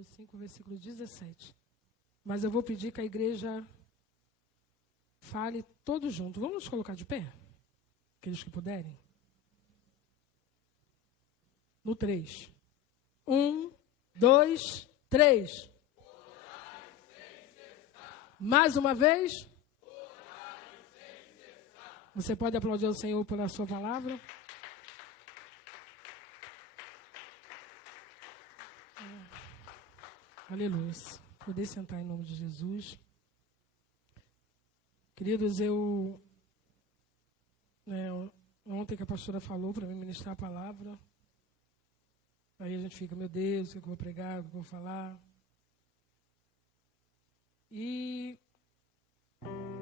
capítulo 5, versículo 17. Mas eu vou pedir que a igreja fale todos juntos. Vamos nos colocar de pé? Aqueles que puderem. No 3. 1, 2, 3. Mais uma vez. Você pode aplaudir o Senhor pela sua palavra? Aleluia. Poder sentar em nome de Jesus. Queridos, ontem que a pastora falou para mim ministrar a palavra, aí a gente fica, meu Deus, o que eu vou pregar, o que eu vou falar? E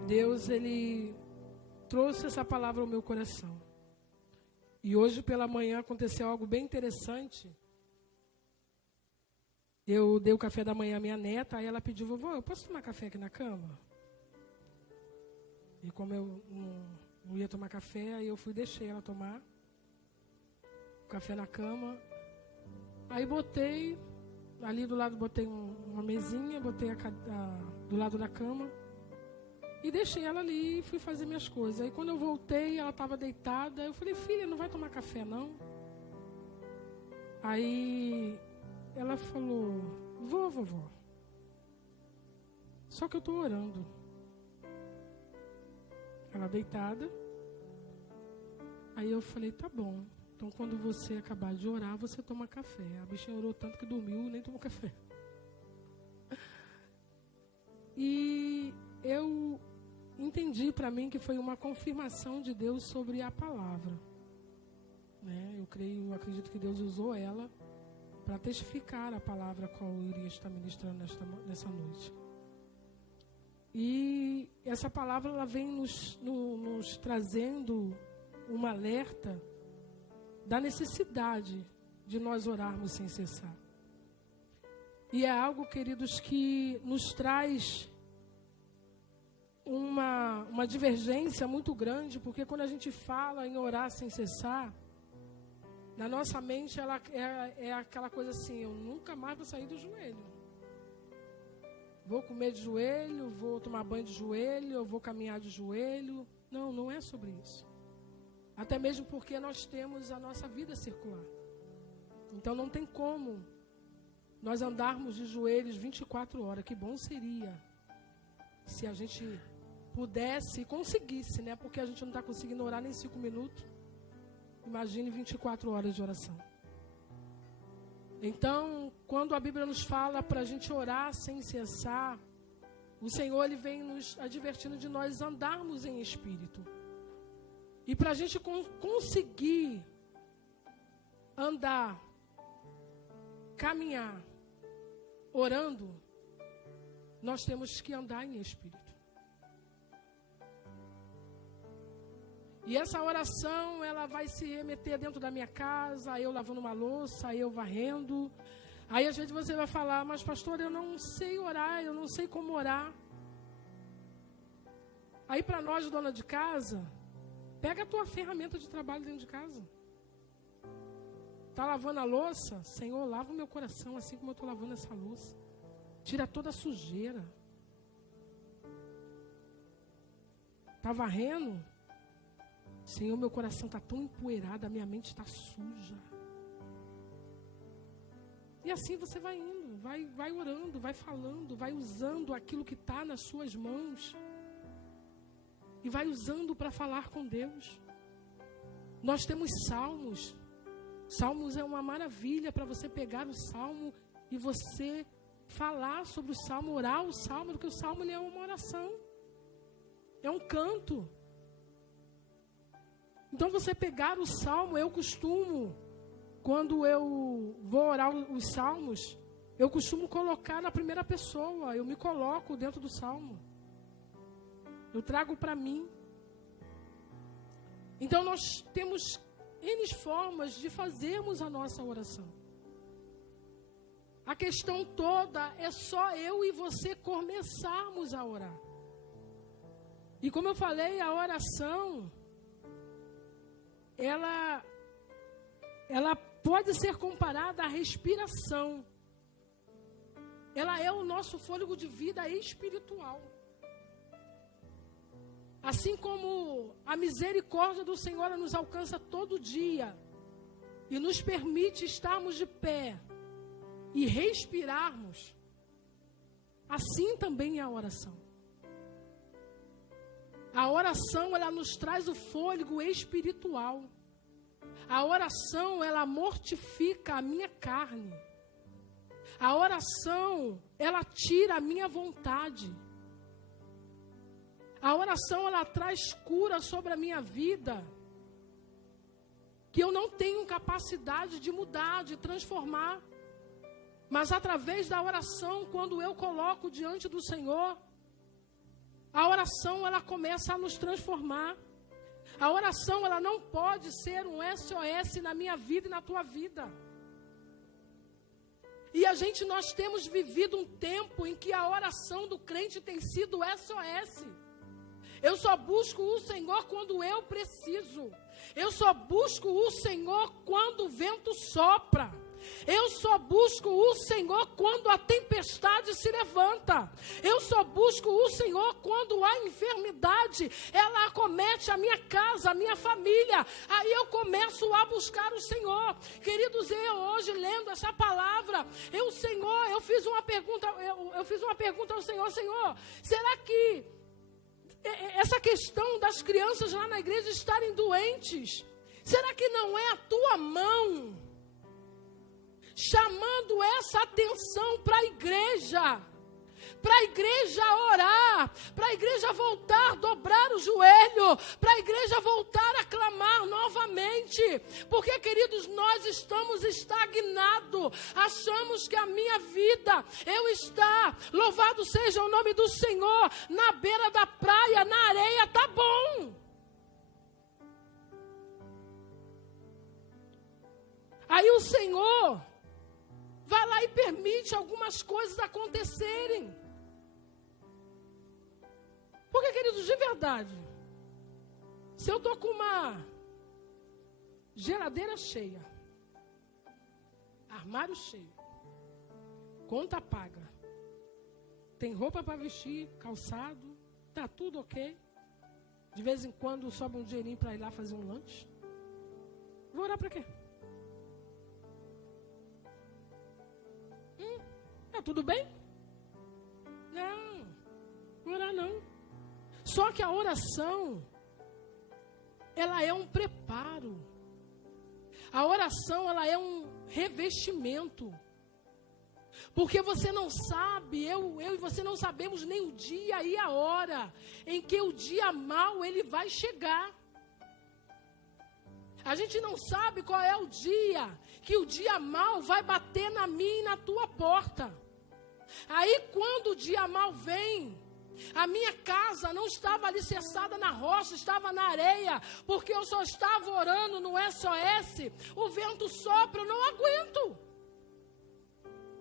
Deus, Ele trouxe essa palavra ao meu coração. E hoje pela manhã aconteceu algo bem interessante. Eu dei o café da manhã à minha neta, aí ela pediu, vovô, eu posso tomar café aqui na cama? E como eu não ia tomar café, aí eu fui e deixei ela tomar o café na cama. Aí botei, ali do lado botei uma mesinha, botei do lado da cama e deixei ela ali e fui fazer minhas coisas. Aí quando eu voltei, ela estava deitada, eu falei, filha, não vai tomar café não? Aí ela falou, vou, vovó. Só que eu estou orando. Ela deitada. Aí eu falei, tá bom. Então quando você acabar de orar, você toma café. A bichinha orou tanto que dormiu e nem tomou café. E eu entendi para mim que foi uma confirmação de Deus sobre a palavra. Eu acredito que Deus usou ela para testificar a palavra a qual eu iria estar ministrando nessa noite. E essa palavra ela vem nos trazendo um alerta da necessidade de nós orarmos sem cessar. E é algo, queridos, que nos traz uma divergência muito grande, porque quando a gente fala em orar sem cessar, na nossa mente, ela é aquela coisa assim, eu nunca mais vou sair do joelho. Vou comer de joelho, vou tomar banho de joelho, eu vou caminhar de joelho. Não, não é sobre isso. Até mesmo porque nós temos a nossa vida circular. Então não tem como nós andarmos de joelhos 24 horas. Que bom seria se a gente pudesse e conseguisse, né? Porque a gente não está conseguindo orar nem 5 minutos. Imagine 24 horas de oração. Então, quando a Bíblia nos fala para a gente orar sem cessar, o Senhor ele vem nos advertindo de nós andarmos em espírito. E para a gente conseguir andar, caminhar, orando, nós temos que andar em espírito. E essa oração, ela vai se remeter dentro da minha casa, aí eu lavando uma louça, aí eu varrendo. Aí às vezes você vai falar, mas pastor, eu não sei orar, eu não sei como orar. Aí para nós, dona de casa, pega a tua ferramenta de trabalho dentro de casa. Está lavando a louça? Senhor, lava o meu coração assim como eu estou lavando essa louça. Tira toda a sujeira. Está varrendo? Senhor, meu coração está tão empoeirado, a minha mente está suja. E assim você vai indo, vai orando, vai falando, vai usando aquilo que está nas suas mãos. E vai usando para falar com Deus. Nós temos salmos. Salmos é uma maravilha para você pegar o salmo e você falar sobre o salmo, orar o salmo, porque o salmo ele é uma oração. É um canto. Então você pegar o salmo, eu costumo, quando eu vou orar os salmos, eu costumo colocar na primeira pessoa, eu me coloco dentro do salmo. Eu trago para mim. Então nós temos N formas de fazermos a nossa oração. A questão toda é só eu e você começarmos a orar. E como eu falei, a oração, ela pode ser comparada à respiração. ela é o nosso fôlego de vida espiritual. Assim como a misericórdia do Senhor ela nos alcança todo dia e nos permite estarmos de pé e respirarmos, assim também é a oração. A oração, ela nos traz o fôlego espiritual. A oração, ela mortifica a minha carne. A oração, ela tira a minha vontade. A oração, ela traz cura sobre a minha vida, que eu não tenho capacidade de mudar, de transformar. Mas através da oração, quando eu coloco diante do Senhor, a oração, ela começa a nos transformar. A oração, ela não pode ser um SOS na minha vida e na tua vida. E nós temos vivido um tempo em que a oração do crente tem sido SOS. Eu só busco o Senhor quando eu preciso. Eu só busco o Senhor quando o vento sopra. Eu só busco o Senhor quando a tempestade se levanta. Eu só busco o Senhor quando a enfermidade, ela acomete a minha casa, a minha família. Aí eu começo a buscar o Senhor. Queridos, eu hoje lendo essa palavra, eu fiz uma pergunta ao Senhor. Senhor, será que essa questão das crianças lá na igreja estarem doentes, será que não é a tua mão chamando essa atenção para a igreja orar, para a igreja voltar, dobrar o joelho, para a igreja voltar a clamar novamente? Porque, queridos, nós estamos estagnados, achamos que a minha vida, louvado seja o nome do Senhor, na beira da praia, na areia, tá bom. Aí o Senhor vai lá e permite algumas coisas acontecerem. Porque, queridos, de verdade, se eu estou com uma geladeira cheia, armário cheio, conta paga, tem roupa para vestir, calçado, tá tudo ok, de vez em quando sobra um dinheirinho para ir lá fazer um lanche, vou orar para quê? Tá tudo bem? Não, orar não. Só que a oração, ela é um preparo. A oração, ela é um revestimento. Porque você não sabe, eu e você não sabemos nem o dia e a hora em que o dia mau ele vai chegar. A gente não sabe qual é o dia que o dia mau vai bater na minha e na tua porta. Aí quando o dia mau vem, a minha casa não estava alicerçada na rocha, estava na areia, porque eu só estava orando no SOS, o vento sopra, eu não aguento.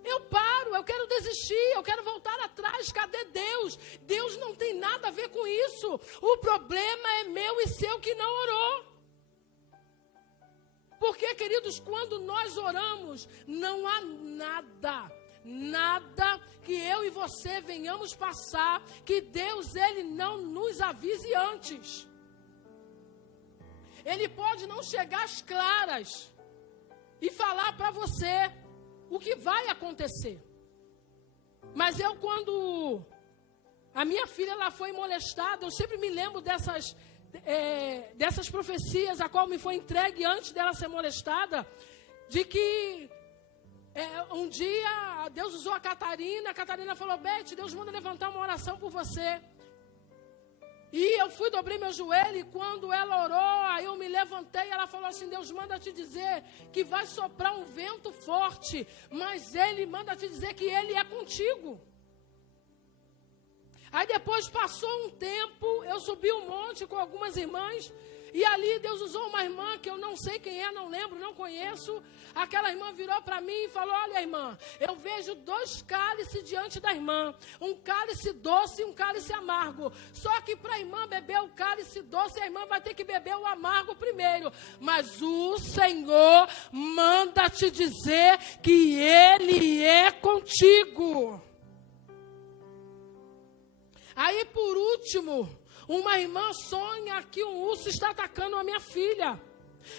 Eu paro, eu quero desistir, eu quero voltar atrás, cadê Deus? Deus não tem nada a ver com isso, o problema é meu e seu que não orou. Porque, queridos, quando nós oramos, não há nada que eu e você venhamos passar, que Deus, Ele não nos avise antes. Ele pode não chegar às claras e falar para você o que vai acontecer. Mas quando a minha filha ela foi molestada, eu sempre me lembro dessas profecias a qual me foi entregue antes dela ser molestada, de que um dia Deus usou a Catarina falou: Beth, Deus manda levantar uma oração por você. E eu dobrei meu joelho, e quando ela orou, aí eu me levantei, e ela falou assim: Deus manda te dizer que vai soprar um vento forte, mas Ele manda te dizer que Ele é contigo. Aí depois passou um tempo, eu subi um monte com algumas irmãs, e ali Deus usou uma irmã que eu não sei quem é, não lembro, não conheço. Aquela irmã virou para mim e falou: olha, irmã, eu vejo 2 cálices diante da irmã, um cálice doce e um cálice amargo. Só que para a irmã beber o cálice doce, a irmã vai ter que beber o amargo primeiro. Mas o Senhor manda te dizer que Ele é contigo. por último, uma irmã sonha que um urso está atacando a minha filha.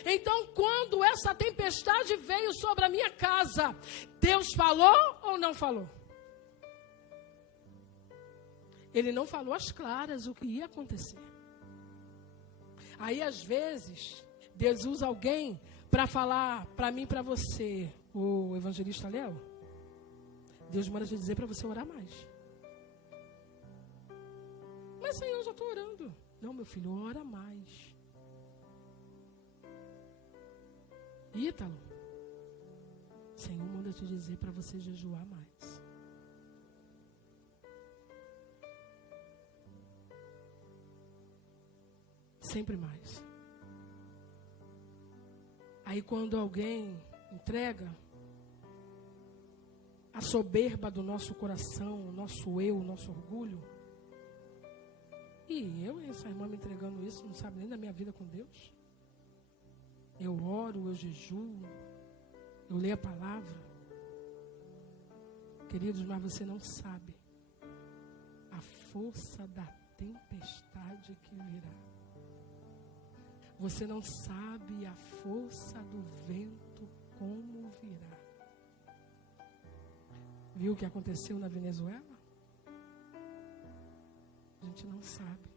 Então, quando essa tempestade veio sobre a minha casa, Deus falou ou não falou? Ele não falou às claras o que ia acontecer. Aí, às vezes, Deus usa alguém para falar para mim e para você, o evangelista Léo. Deus manda te dizer para você orar mais. Mas, Senhor, eu já estou orando. Não, meu filho, ora mais. Ítalo, Senhor manda te dizer para você jejuar mais. Sempre mais. Aí quando alguém entrega a soberba do nosso coração, o nosso eu, o nosso orgulho, e essa irmã me entregando isso, não sabe nem da minha vida com Deus. Eu oro, eu jejuo, eu leio a palavra. Queridos, mas você não sabe a força da tempestade que virá. Você não sabe a força do vento como virá. Viu o que aconteceu na Venezuela? A gente não sabe.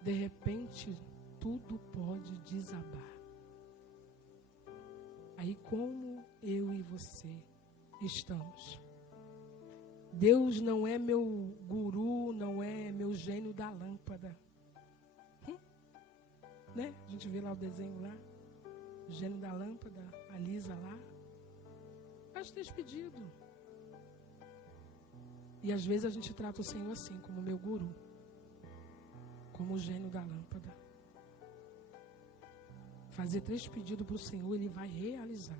De repente, tudo pode desabar. Aí como eu e você estamos? Deus não é meu guru, não é meu gênio da lâmpada. Né? A gente vê lá o desenho lá, o gênio da lâmpada, a Lisa lá. Faz despedido. E às vezes a gente trata o Senhor assim, como meu guru, como o gênio da lâmpada. Fazer 3 pedidos para o Senhor, Ele vai realizar.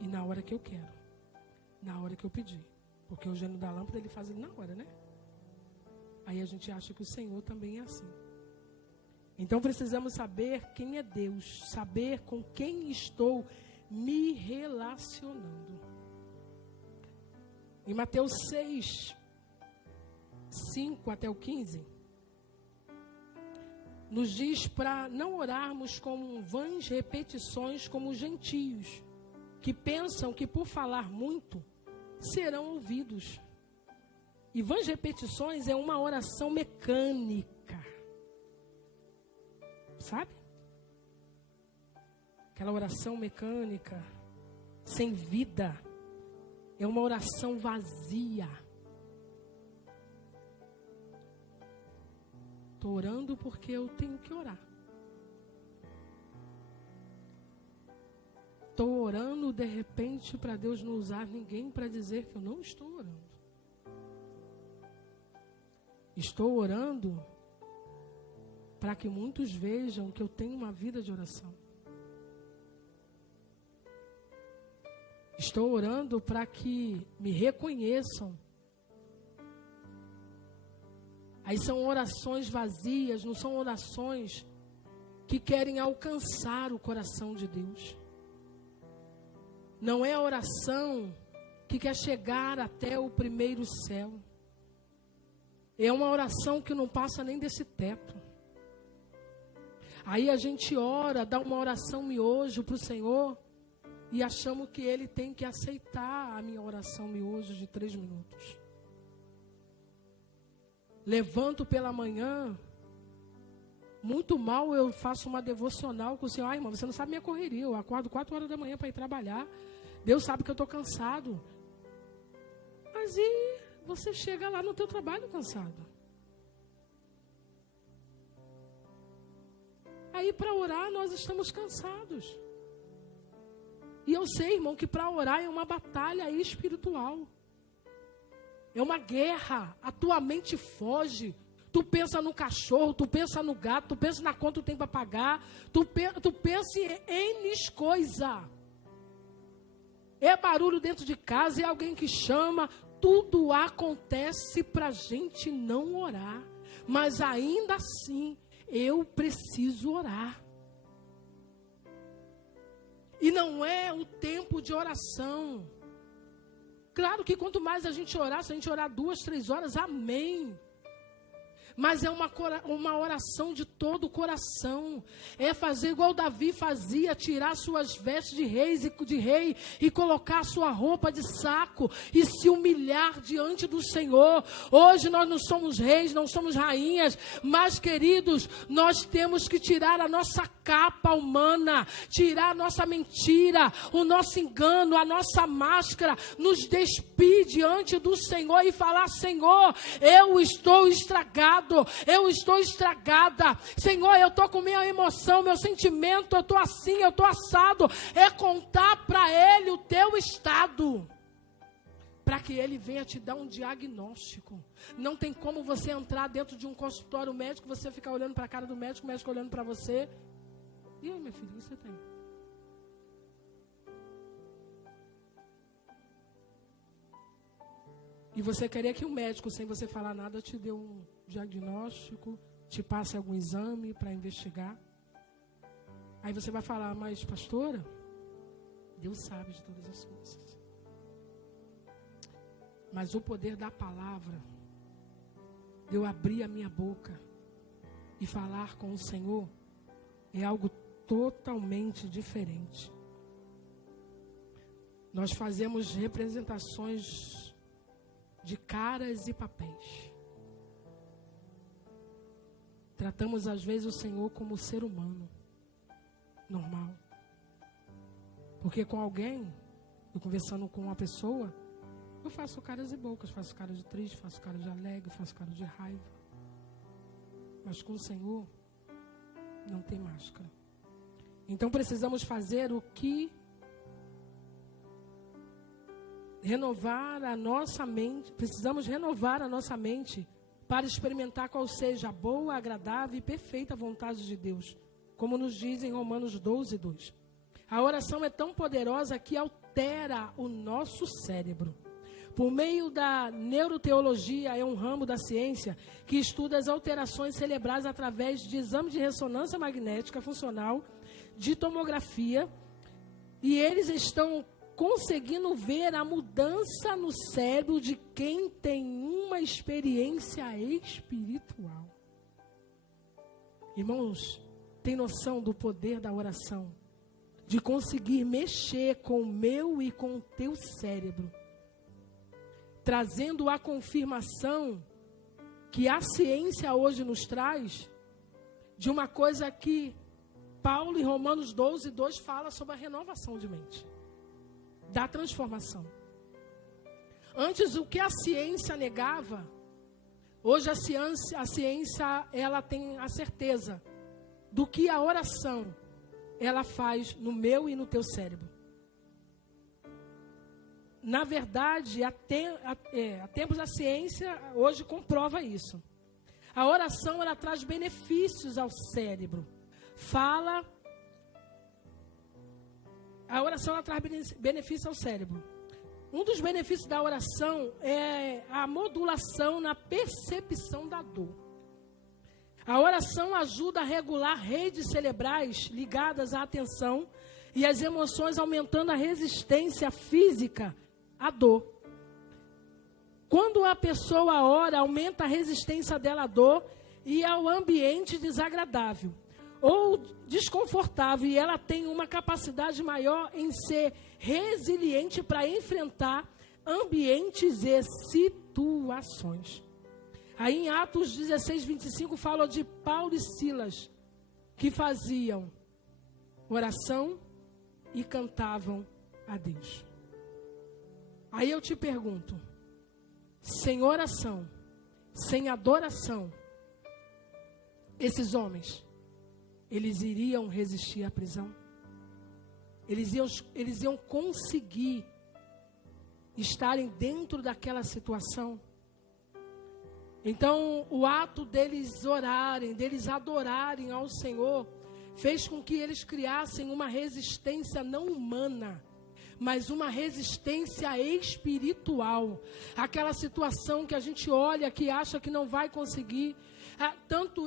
E na hora que eu quero. Na hora que eu pedir. Porque o gênio da lâmpada, Ele faz ele na hora, né? Aí a gente acha que o Senhor também é assim. Então precisamos saber quem é Deus. Saber com quem estou me relacionando. Em Mateus 6, 5 até o 15... nos diz para não orarmos com vãs repetições como os gentios, que pensam que por falar muito, serão ouvidos. E vãs repetições é uma oração mecânica. Sabe? Aquela oração mecânica, sem vida, é uma oração vazia. Estou orando porque eu tenho que orar. Estou orando de repente para Deus não usar ninguém para dizer que eu não estou orando. Estou orando para que muitos vejam que eu tenho uma vida de oração. Estou orando para que me reconheçam. Aí são orações vazias, não são orações que querem alcançar o coração de Deus. Não é a oração que quer chegar até o primeiro céu. É uma oração que não passa nem desse teto. Aí a gente ora, dá uma oração miojo para o Senhor e achamos que Ele tem que aceitar a minha oração miojo de 3 minutos. Levanto pela manhã, muito mal eu faço uma devocional com o Senhor. Ai, irmão, você não sabe minha correria, eu acordo 4 horas da manhã para ir trabalhar. Deus sabe que eu estou cansado. Mas e você chega lá no teu trabalho cansado? Aí para orar nós estamos cansados. E eu sei, irmão, que para orar é uma batalha espiritual. É uma guerra. A tua mente foge. Tu pensa no cachorro, tu pensa no gato, tu pensa na conta que tu tem para pagar. Tu pensa em N coisa. É barulho dentro de casa, é alguém que chama. Tudo acontece para a gente não orar. Mas ainda assim, eu preciso orar. E não é o tempo de oração. Claro que quanto mais a gente orar, se a gente orar 2, 3 horas, amém. mas é uma oração de todo o coração. É fazer igual Davi fazia, tirar suas vestes de rei e colocar sua roupa de saco e se humilhar diante do Senhor. Hoje nós não somos reis, não somos rainhas, mas, queridos, nós temos que tirar a nossa capa humana, tirar a nossa mentira, o nosso engano, a nossa máscara, nos despir diante do Senhor e falar: Senhor, eu estou estragado, eu estou estragada, Senhor, eu estou com minha emoção, meu sentimento, eu estou assim, eu estou assado. É contar para Ele o teu estado, para que Ele venha te dar um diagnóstico. Não tem como você entrar dentro de um consultório médico, você ficar olhando para a cara do médico, o médico olhando para você. E aí, minha filha, o que você tem? E você queria que o médico, sem você falar nada, te dê um diagnóstico, te passe algum exame para investigar. Aí você vai falar: mas pastora, Deus sabe de todas as coisas. Mas o poder da palavra, de eu abrir a minha boca e falar com o Senhor, é algo totalmente diferente. Nós fazemos representações de caras e papéis. Tratamos às vezes o Senhor como ser humano, normal. Porque com alguém, eu conversando com uma pessoa, eu faço caras e bocas, faço cara de triste, faço cara de alegre, faço cara de raiva. Mas com o Senhor, não tem máscara. Então precisamos fazer o que? Renovar a nossa mente. Precisamos renovar a nossa mente para experimentar qual seja a boa, agradável e perfeita vontade de Deus. Como nos diz em Romanos 12:2. A oração é tão poderosa que altera o nosso cérebro. Por meio da neuroteologia, é um ramo da ciência que estuda as alterações cerebrais através de exames de ressonância magnética funcional, de tomografia, e eles estão conseguindo ver a mudança no cérebro de quem tem uma experiência espiritual. Irmãos, tem noção do poder da oração? De conseguir mexer com o meu e com o teu cérebro, trazendo a confirmação que a ciência hoje nos traz de uma coisa que Paulo, em Romanos 12:2, fala sobre a renovação de mente, da transformação. Antes, o que a ciência negava, hoje a ciência ela tem a certeza do que a oração ela faz no meu e no teu cérebro. Na verdade, há tempos a ciência hoje comprova isso. A oração ela traz benefícios ao cérebro. A oração ela traz benefícios ao cérebro. Um dos benefícios da oração é a modulação na percepção da dor. A oração ajuda a regular redes cerebrais ligadas à atenção e às emoções, aumentando a resistência física à dor. Quando a pessoa ora, aumenta a resistência dela à dor e ao ambiente desagradável ou desconfortável, e ela tem uma capacidade maior em ser resiliente para enfrentar ambientes e situações. Aí em Atos 16:25 fala de Paulo e Silas, que faziam oração e cantavam a Deus. Aí eu te pergunto, sem oração, sem adoração, esses homens, eles iriam resistir à prisão? Eles iam conseguir estarem dentro daquela situação? Então, o ato deles orarem, deles adorarem ao Senhor, fez com que eles criassem uma resistência não humana, mas uma resistência espiritual. Aquela situação que a gente olha, que acha que não vai conseguir.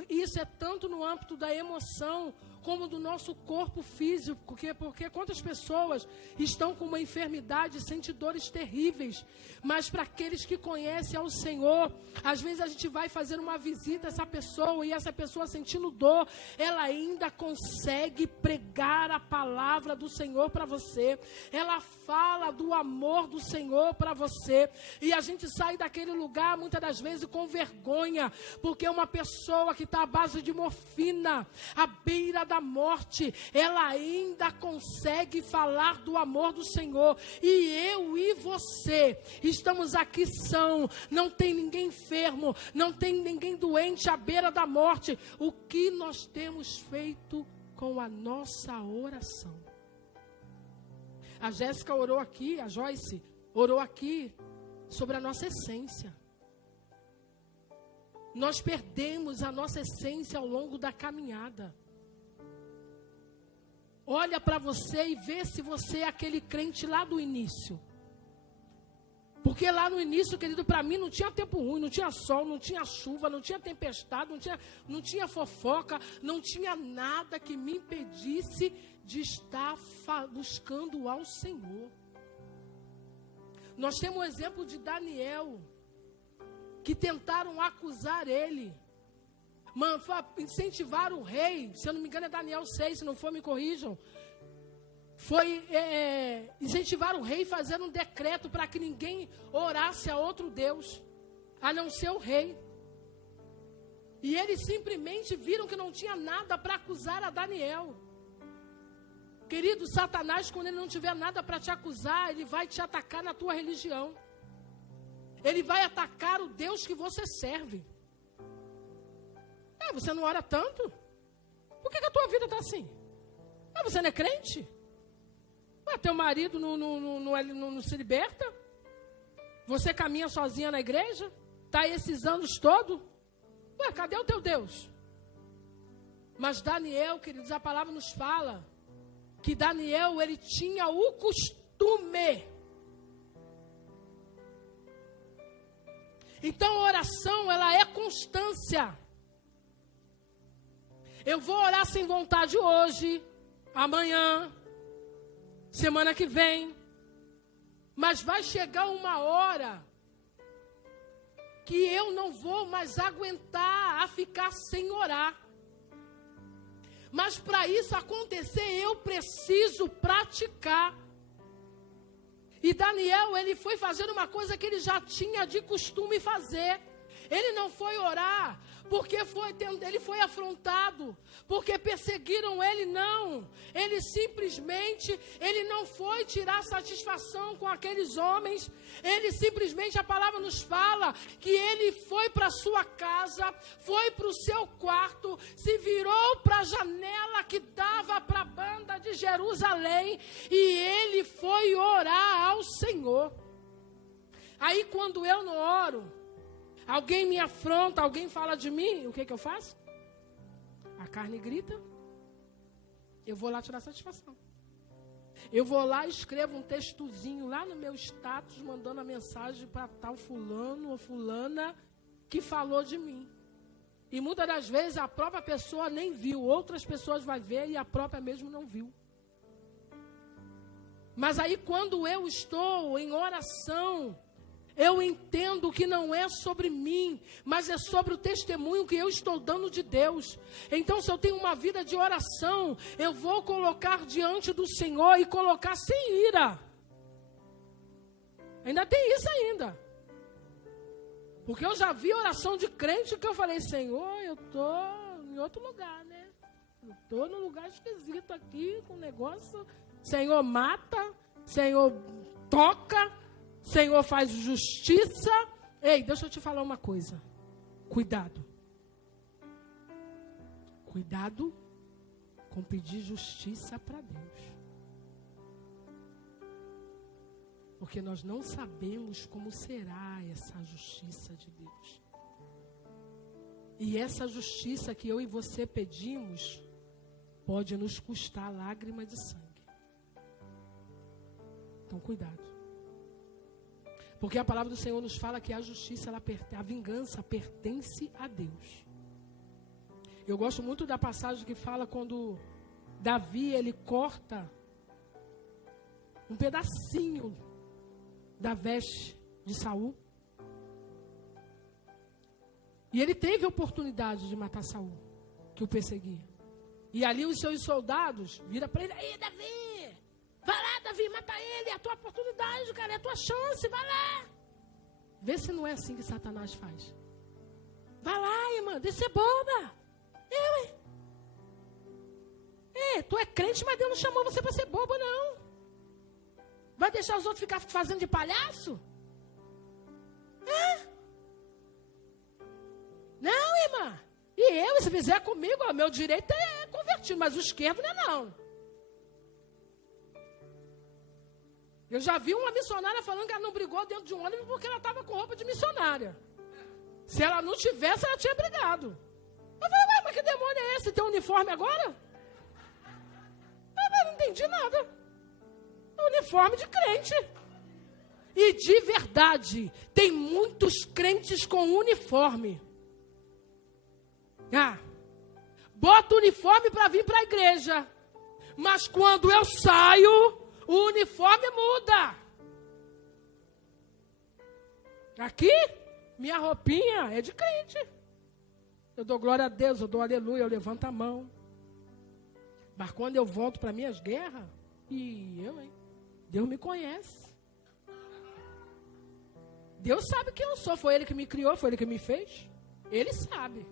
Isso é tanto no âmbito da emoção, como do nosso corpo físico, porque quantas pessoas estão com uma enfermidade e sentem dores terríveis, mas para aqueles que conhecem ao Senhor, às vezes a gente vai fazer uma visita a essa pessoa, e essa pessoa sentindo dor, ela ainda consegue pregar a palavra do Senhor para você, ela fala do amor do Senhor para você, e a gente sai daquele lugar muitas das vezes com vergonha, porque uma pessoa que está à base de morfina, à beira da morte, ela ainda consegue falar do amor do Senhor. E eu e você estamos aqui são, não tem ninguém enfermo, não tem ninguém doente à beira da morte. O que nós temos feito com a nossa oração? A Jéssica orou aqui, a Joyce orou aqui sobre a nossa essência. Nós perdemos a nossa essência ao longo da caminhada. Olha para você e vê se você é aquele crente lá do início. Porque lá no início, querido, para mim não tinha tempo ruim, não tinha sol, não tinha chuva, não tinha tempestade, não tinha fofoca, não tinha nada que me impedisse de estar buscando ao Senhor. Nós temos o exemplo de Daniel, que tentaram acusar ele, incentivaram o rei, se eu não me engano é Daniel 6, se não for me corrijam, incentivaram o rei a fazer um decreto para que ninguém orasse a outro Deus, a não ser o rei. E eles simplesmente viram que não tinha nada para acusar a Daniel. Querido, Satanás, quando ele não tiver nada para te acusar, ele vai te atacar na tua religião. Ele vai atacar o Deus que você serve. Você não ora tanto? Por que a tua vida está assim? Você não é crente? Teu marido não se liberta? Você caminha sozinha na igreja? Está esses anos todos? Cadê o teu Deus? Mas Daniel, queridos, a palavra nos fala que Daniel, ele tinha o costume. Então a oração, ela é constância. Eu vou orar sem vontade hoje, amanhã, semana que vem. Mas vai chegar uma hora que eu não vou mais aguentar a ficar sem orar. Mas para isso acontecer, eu preciso praticar. E Daniel, ele foi fazer uma coisa que ele já tinha de costume fazer. Ele não foi orar porque ele foi afrontado, porque perseguiram ele, não. Ele simplesmente, ele não foi tirar satisfação com aqueles homens. Ele simplesmente, a palavra nos fala que ele foi para a sua casa, foi para o seu quarto, se virou para a janela que dava para a banda de Jerusalém e ele foi orar ao Senhor. Aí quando eu não oro, alguém me afronta, alguém fala de mim, o que eu faço? A carne grita, eu vou lá tirar satisfação. Eu vou lá e escrevo um textozinho lá no meu status, mandando a mensagem para tal fulano ou fulana que falou de mim. E muitas das vezes a própria pessoa nem viu, outras pessoas vão ver e a própria mesmo não viu. Mas aí quando eu estou em oração, eu entendo que não é sobre mim, mas é sobre o testemunho que eu estou dando de Deus. Então, se eu tenho uma vida de oração, eu vou colocar diante do Senhor e colocar sem ira. Ainda tem isso ainda. Porque eu já vi oração de crente que eu falei, Senhor, eu estou em outro lugar, né? Eu estou num lugar esquisito aqui, com negócio. Senhor mata, Senhor toca, Senhor faz justiça. Ei, deixa eu te falar uma coisa. Cuidado. Cuidado com pedir justiça para Deus. Porque nós não sabemos como será essa justiça de Deus. E essa justiça que eu e você pedimos pode nos custar lágrima de sangue. Então, cuidado. Porque a palavra do Senhor nos fala que a justiça, a vingança pertence a Deus. Eu gosto muito da passagem que fala quando Davi, ele corta um pedacinho da veste de Saul. E ele teve a oportunidade de matar Saul, que o perseguia. E ali os seus soldados viram para ele: aí, Davi, vai lá, Davi, mata ele, é a tua oportunidade, cara, é a tua chance, vai lá. Vê se não é assim que Satanás faz. Vai lá, irmã, deixa de ser boba. Tu é crente, mas Deus não chamou você para ser boba, não. Vai deixar os outros ficar fazendo de palhaço? Não, irmã. E se fizer comigo, meu direito é convertido, mas o esquerdo não é não. Eu já vi uma missionária falando que ela não brigou dentro de um ônibus porque ela estava com roupa de missionária. Se ela não tivesse, ela tinha brigado. Eu falei: mas que demônio é esse? Tem um uniforme agora? Eu não entendi nada. Uniforme de crente. E de verdade, tem muitos crentes com uniforme. Bota o uniforme para vir para a igreja. Mas quando eu saio, o uniforme muda. Aqui, minha roupinha é de crente. Eu dou glória a Deus, eu dou aleluia, eu levanto a mão. Mas quando eu volto para minhas guerras, Deus me conhece. Deus sabe quem eu sou. Foi Ele que me criou, foi Ele que me fez. Ele sabe.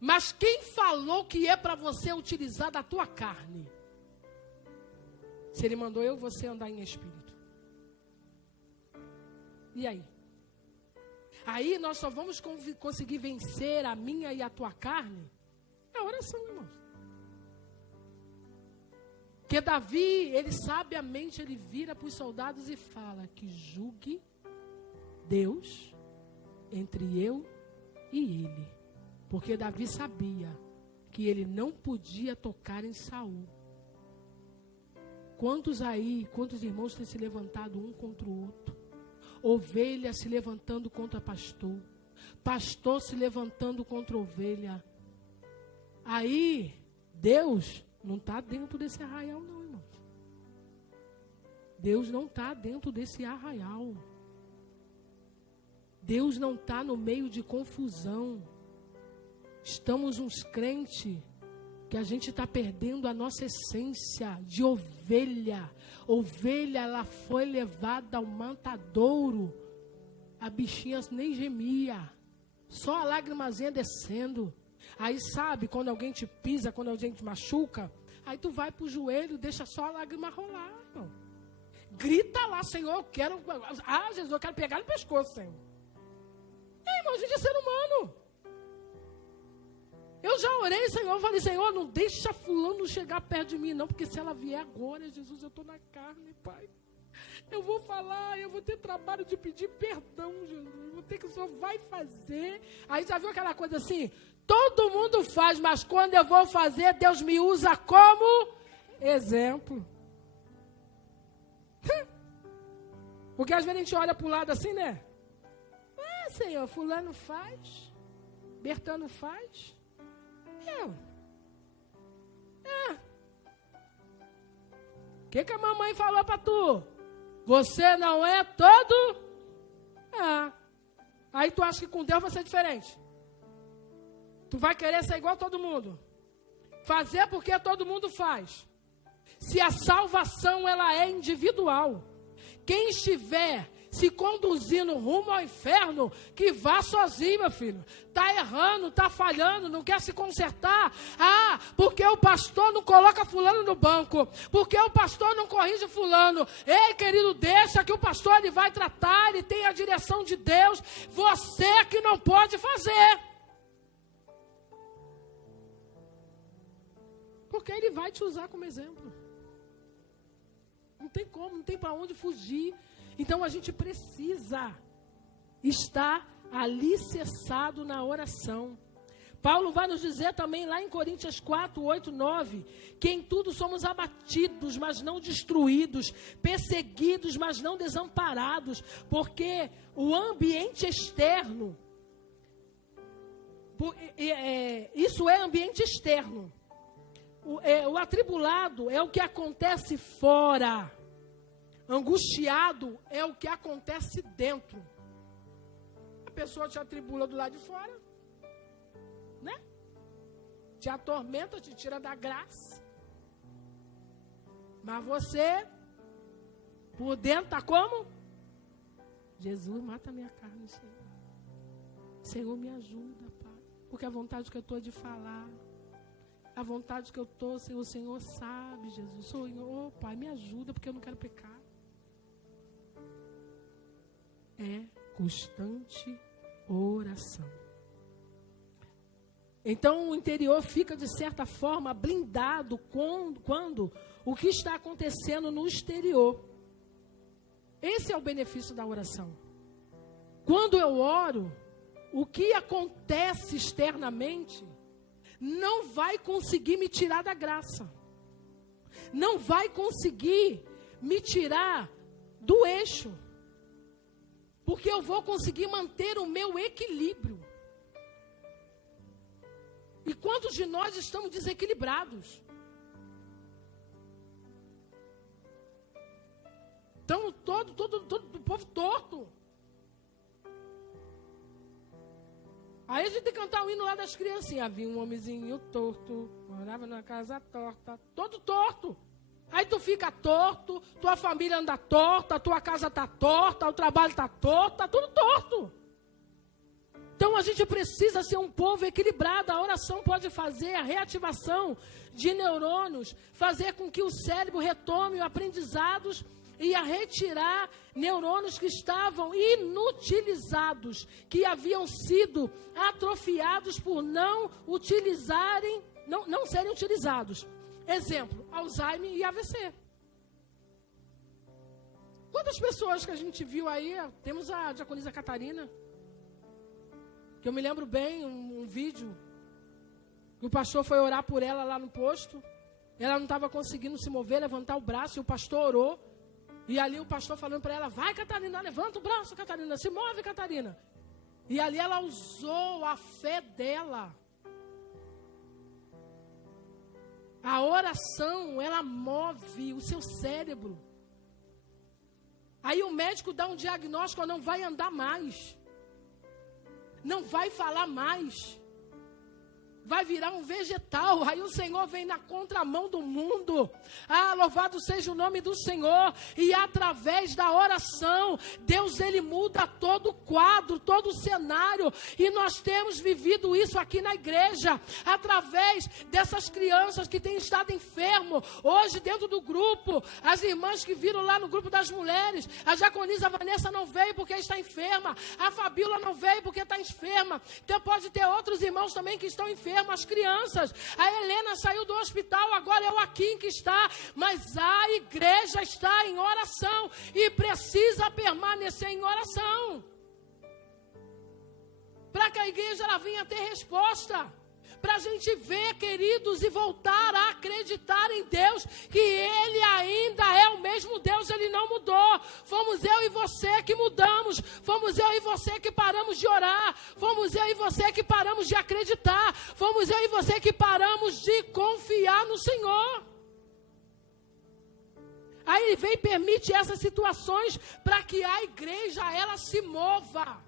Mas quem falou que é para você utilizar da tua carne? Se Ele mandou eu e você andar em espírito. E aí? Aí nós só vamos conseguir vencer a minha e a tua carne na oração, irmãos. Porque Davi, ele sabiamente, ele vira para os soldados e fala que julgue Deus entre eu e ele. Porque Davi sabia que ele não podia tocar em Saul. Quantos irmãos têm se levantado um contra o outro? Ovelha se levantando contra pastor. Pastor se levantando contra ovelha. Aí, Deus não está dentro desse arraial, não, irmãos. Deus não está dentro desse arraial. Deus não está no meio de confusão. Estamos uns crentes que a gente está perdendo a nossa essência de ovelha. Ovelha, ela foi levada ao matadouro. A bichinha nem gemia. Só a lágrimazinha descendo. Aí sabe, quando alguém te pisa, quando alguém te machuca, aí tu vai pro joelho, deixa só a lágrima rolar, irmão. Grita lá: Senhor, eu quero... Jesus, eu quero pegar no pescoço, Senhor. Irmão, a gente é ser humano. Eu já orei, Senhor, eu falei: Senhor, não deixa fulano chegar perto de mim, não, porque se ela vier agora, Jesus, eu estou na carne, Pai. Eu vou falar, eu vou ter trabalho de pedir perdão, Jesus. Eu vou ter que o Senhor vai fazer. Aí já viu aquela coisa assim? Todo mundo faz, mas quando eu vou fazer, Deus me usa como exemplo. Porque às vezes a gente olha para o lado assim, né? Senhor, fulano faz, Bertano faz. O que a mamãe falou para tu? Você não é todo? Aí tu acha que com Deus vai ser diferente? Tu vai querer ser igual a todo mundo? Fazer porque todo mundo faz. Se a salvação ela é individual, quem estiver se conduzindo rumo ao inferno, que vá sozinho, meu filho. Está errando, está falhando, não quer se consertar. Porque o pastor não coloca fulano no banco. Porque o pastor não corrige fulano. Ei, querido, deixa que o pastor ele vai tratar, ele tem a direção de Deus. Você é que não pode fazer. Porque ele vai te usar como exemplo. Não tem como, não tem para onde fugir. Então a gente precisa estar alicerçado na oração. Paulo vai nos dizer também lá em Coríntios 4, 8, 9, que em tudo somos abatidos, mas não destruídos, perseguidos, mas não desamparados, porque o ambiente externo, isso é ambiente externo. O atribulado é o que acontece fora. Angustiado é o que acontece dentro. A pessoa te atribula do lado de fora, né? Te atormenta, te tira da graça. Mas você, por dentro, está como? Jesus, mata minha carne, Senhor. Senhor, me ajuda, Pai. Porque a vontade que eu estou de falar, a vontade que eu estou, Senhor, o Senhor sabe, Jesus. Senhor, Pai, me ajuda, porque eu não quero pecar. É constante oração. Então o interior fica de certa forma blindado quando o que está acontecendo no exterior. Esse é o benefício da oração. Quando eu oro, o que acontece externamente não vai conseguir me tirar da graça. Não vai conseguir me tirar do eixo. Porque eu vou conseguir manter o meu equilíbrio. E quantos de nós estamos desequilibrados? Estamos todo o povo torto. Aí a gente tem que cantar o hino lá das criancinhas. Havia um homenzinho torto, morava numa casa torta, todo torto. Aí tu fica torto, tua família anda torta, tua casa está torta, o trabalho está torto, está tudo torto. Então a gente precisa ser um povo equilibrado. A oração pode fazer a reativação de neurônios, fazer com que o cérebro retome aprendizados e a retirar neurônios que estavam inutilizados, que haviam sido atrofiados por não serem utilizados. Exemplo, Alzheimer e AVC. Quantas pessoas que a gente viu aí, temos a diaconisa Catarina, que eu me lembro bem, um vídeo, que o pastor foi orar por ela lá no posto, ela não estava conseguindo se mover, levantar o braço, e o pastor orou, e ali o pastor falando para ela, vai Catarina, levanta o braço Catarina, se move Catarina. E ali ela usou a fé dela. A oração, ela move o seu cérebro. Aí o médico dá um diagnóstico, não vai andar mais. Não vai falar mais. Vai virar um vegetal. Aí o Senhor vem na contramão do mundo. Ah, louvado seja o nome do Senhor. E através da oração, Deus ele muda todo o quadro, todo o cenário. E nós temos vivido isso aqui na igreja. Através dessas crianças que têm estado enfermo. Hoje dentro do grupo, as irmãs que viram lá no grupo das mulheres. A diaconisa Vanessa não veio porque está enferma. A Fabíola não veio porque está enferma. Então pode ter outros irmãos também que estão enfermos. As crianças, a Helena saiu do hospital, agora é o Joaquim que está, mas a igreja está em oração e precisa permanecer em oração para que a igreja ela venha ter resposta, para a gente ver, queridos, e voltar a acreditar em Deus, que Ele ainda é o mesmo Deus, Ele não mudou. Fomos eu e você que mudamos, fomos eu e você que paramos de orar, fomos eu e você que paramos de acreditar, fomos eu e você que paramos de confiar no Senhor. Aí Ele vem e permite essas situações para que a igreja ela se mova,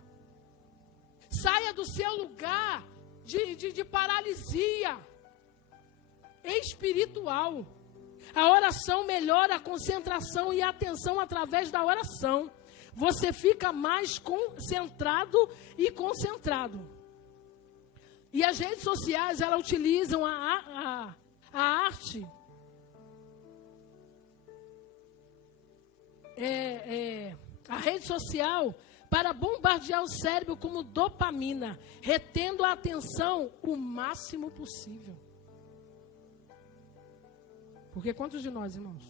saia do seu lugar de paralisia espiritual. A oração melhora a concentração e a atenção através da oração. Você fica mais concentrado e concentrado. E as redes sociais, elas utilizam a arte a rede social para bombardear o cérebro como dopamina, retendo a atenção o máximo possível. Porque quantos de nós, irmãos,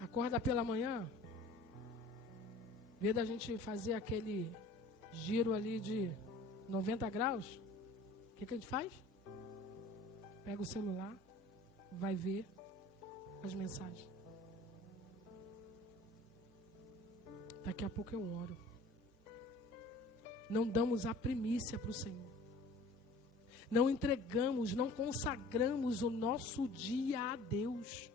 acorda pela manhã, vê da gente fazer aquele giro ali de 90 graus, o que a gente faz? Pega o celular, vai ver as mensagens. Daqui a pouco eu oro. Não damos a primícia para o Senhor. não entregamos, não consagramos o nosso dia a Deus.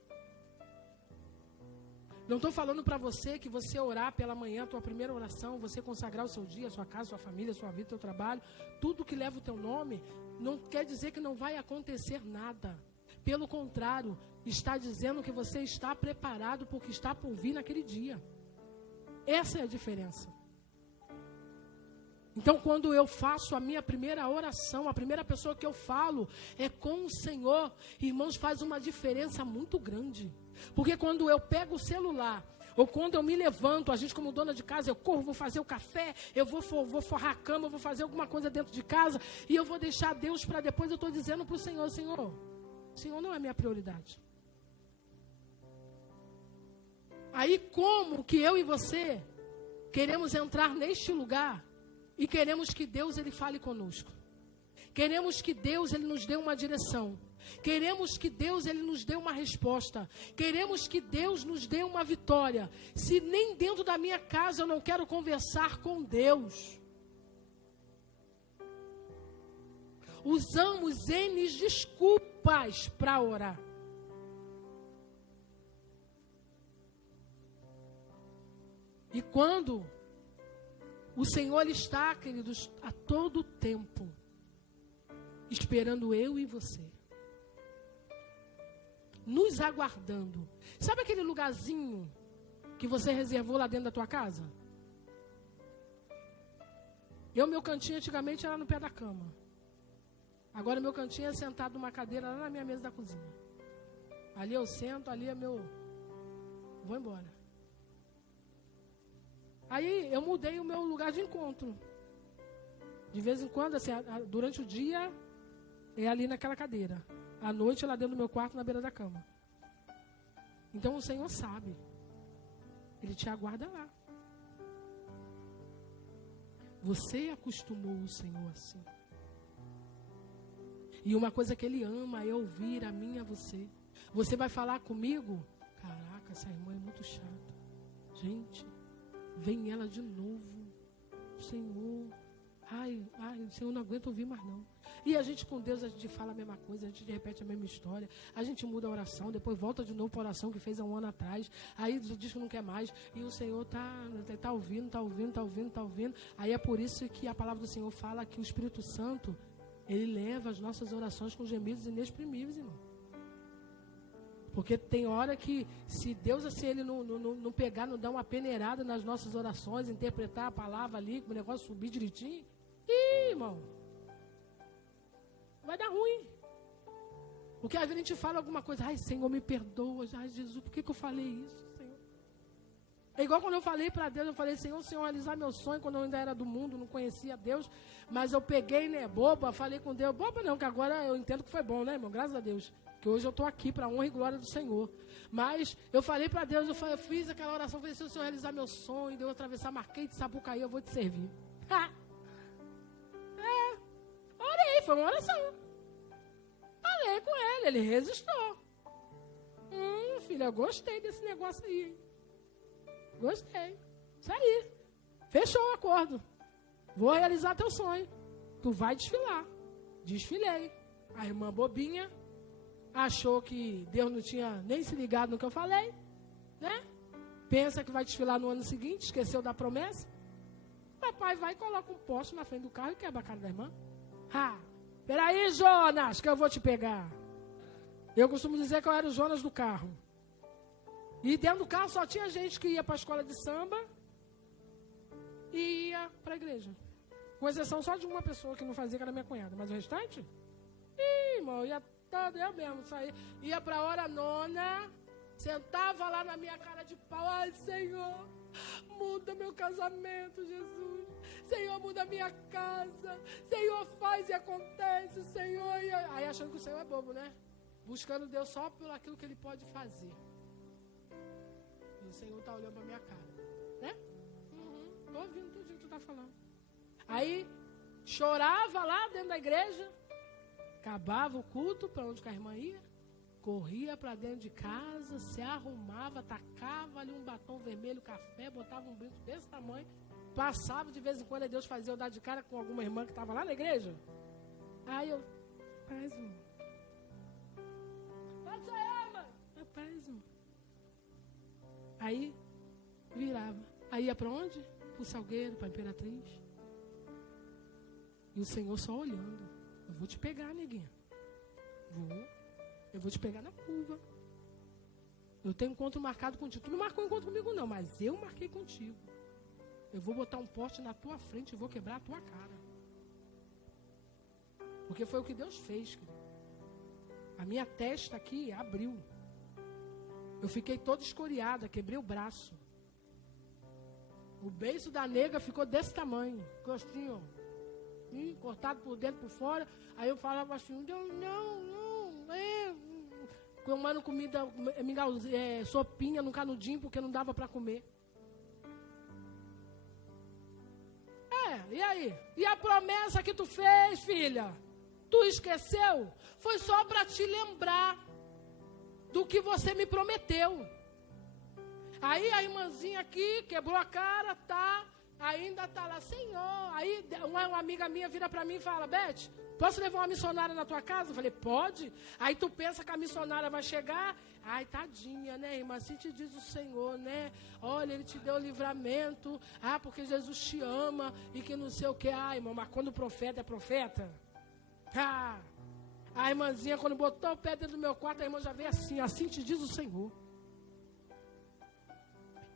Não estou falando para você que você orar pela manhã, a tua primeira oração, você consagrar o seu dia, a sua casa, a sua família, a sua vida, o teu trabalho, tudo que leva o teu nome, não quer dizer que não vai acontecer nada. Pelo contrário, está dizendo que você está preparado porque está por vir naquele dia. Essa é a diferença. Então, quando eu faço a minha primeira oração, a primeira pessoa que eu falo é com o Senhor, irmãos, faz uma diferença muito grande. Porque quando eu pego o celular, ou quando eu me levanto, a gente como dona de casa, eu corro, vou fazer o café, eu vou forrar a cama, vou fazer alguma coisa dentro de casa, e eu vou deixar Deus para depois, eu estou dizendo para o Senhor, o Senhor não é minha prioridade. Aí como que eu e você queremos entrar neste lugar e queremos que Deus ele fale conosco? Queremos que Deus ele nos dê uma direção. Queremos que Deus ele nos dê uma resposta. Queremos que Deus nos dê uma vitória. Se nem dentro da minha casa eu não quero conversar com Deus. Usamos N desculpas para orar. E quando o Senhor ele está, queridos, a todo tempo, esperando eu e você, nos aguardando. Sabe aquele lugarzinho que você reservou lá dentro da tua casa? Meu cantinho antigamente era no pé da cama. Agora meu cantinho é sentado numa cadeira lá na minha mesa da cozinha. Ali eu sento, ali é meu... Vou embora. Aí eu mudei o meu lugar de encontro. De vez em quando, assim, durante o dia, é ali naquela cadeira. À noite, lá dentro do meu quarto, na beira da cama. Então o Senhor sabe. Ele te aguarda lá. Você acostumou o Senhor assim. E uma coisa que Ele ama é ouvir a mim e a você. Você vai falar comigo? Caraca, essa irmã é muito chata. Gente, vem ela de novo. Senhor, o Senhor não aguenta ouvir mais não. E a gente com Deus, a gente fala a mesma coisa, a gente repete a mesma história, a gente muda a oração, depois volta de novo para a oração que fez há um ano atrás, aí diz que não quer mais, e o Senhor tá ouvindo. Aí é por isso que a palavra do Senhor fala que o Espírito Santo, ele leva as nossas orações com gemidos inexprimíveis, irmão. Porque tem hora que, se Deus assim, ele não pegar, não dar uma peneirada nas nossas orações, interpretar a palavra ali, o negócio subir direitinho, irmão, vai dar ruim. Porque às vezes a gente fala alguma coisa, ai Senhor, me perdoa, ai Jesus, por que eu falei isso, Senhor? É igual quando eu falei para Deus, eu falei, Senhor, realizar meu sonho, quando eu ainda era do mundo, não conhecia Deus, mas eu peguei, né, boba, falei com Deus, boba não, que agora eu entendo que foi bom, né, irmão, graças a Deus. Que hoje eu estou aqui para a honra e glória do Senhor. Mas eu falei para Deus, eu fiz aquela oração, falei, se o Senhor realizar meu sonho, Deus atravessar Marquês de Sapucaí, eu vou te servir. Orei, foi uma oração. Falei com ele resistiu. Filha, eu gostei desse negócio aí, hein? Gostei. Isso aí. Fechou o acordo. Vou realizar teu sonho. Tu vai desfilar. Desfilei. A irmã bobinha achou que Deus não tinha nem se ligado no que eu falei, né? Pensa que vai desfilar no ano seguinte, esqueceu da promessa. Papai vai e coloca um poste na frente do carro e quebra a cara da irmã. Peraí, Jonas, que eu vou te pegar. Eu costumo dizer que eu era o Jonas do carro. E dentro do carro só tinha gente que ia para a escola de samba e ia para a igreja. Com exceção só de uma pessoa que não fazia, que era minha cunhada. Mas o restante? Irmão, ia todo, eu mesmo saía. Ia para a hora nona, sentava lá na minha cara de pau. Ai, Senhor, muda meu casamento, Jesus. Senhor, muda minha casa. Senhor, faz e acontece, Senhor. Aí achando que o Senhor é bobo, né? Buscando Deus só por aquilo que Ele pode fazer. E o Senhor está olhando para minha cara, né? Estou ouvindo tudo que tu está falando. Aí, chorava lá dentro da igreja. Acabava o culto, para onde que a irmã ia. Corria para dentro de casa, se arrumava, tacava ali um batom vermelho, café, botava um brinco desse tamanho. Passava de vez em quando, Deus fazia eu dar de cara com alguma irmã que estava lá na igreja. Aí eu Rapaz, irmão. Pode sair, mano. Rapaz, irmão. Aí, virava. Aí ia para onde? Para o Salgueiro, para a Imperatriz. E o Senhor só olhando. Eu vou te pegar, neguinha. Eu vou te pegar na curva. Eu tenho encontro marcado contigo. Tu não marcou encontro comigo não, mas eu marquei contigo. Eu vou botar um poste na tua frente e vou quebrar a tua cara. Porque foi o que Deus fez, querido. A minha testa aqui abriu. Eu fiquei toda escoriada, quebrei o braço. O beiço da nega ficou desse tamanho. Crostinho, cortado por dentro, por fora. Aí eu falava assim, comendo comida, sopinha no canudinho, porque não dava para comer. E aí? E a promessa que tu fez, filha? Tu esqueceu? Foi só para te lembrar do que você me prometeu. Aí a irmãzinha aqui quebrou a cara, tá? Ainda tá lá, Senhor. Aí uma amiga minha vira para mim e fala, Beth, posso levar uma missionária na tua casa? Eu falei, pode. Aí tu pensa que a missionária vai chegar? Ai, tadinha, né, irmã? Assim te diz o Senhor, né? Olha, Ele te deu livramento. Ah, porque Jesus te ama e que não sei o que. Ai, irmão, mas quando o profeta é profeta? Ah, a irmãzinha, quando botou o pé dentro do meu quarto, a irmã já veio assim te diz o Senhor.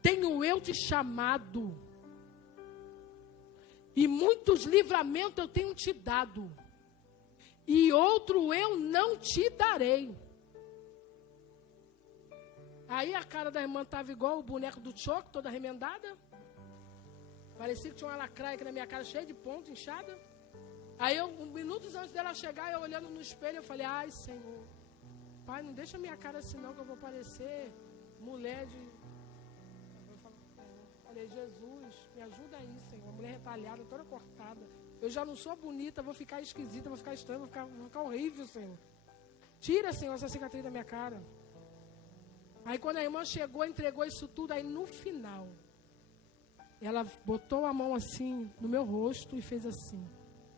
Tenho eu te chamado. E muitos livramentos eu tenho te dado. E outro eu não te darei. Aí a cara da irmã estava igual o boneco do Choco, toda remendada. Parecia que tinha uma lacraia aqui na minha cara, cheia de ponto, inchada. Aí minutos antes dela chegar, eu olhando no espelho, eu falei, ai, Senhor, Pai, não deixa minha cara assim não, que eu vou parecer mulher de... Falei, Jesus, me ajuda aí, Senhor. Mulher retalhada, toda cortada. Eu já não sou bonita, vou ficar esquisita, vou ficar estranha, vou ficar horrível, Senhor. Tira, Senhor, essa cicatriz da minha cara. Aí quando a irmã chegou, entregou isso tudo, aí no final, ela botou a mão assim no meu rosto e fez assim.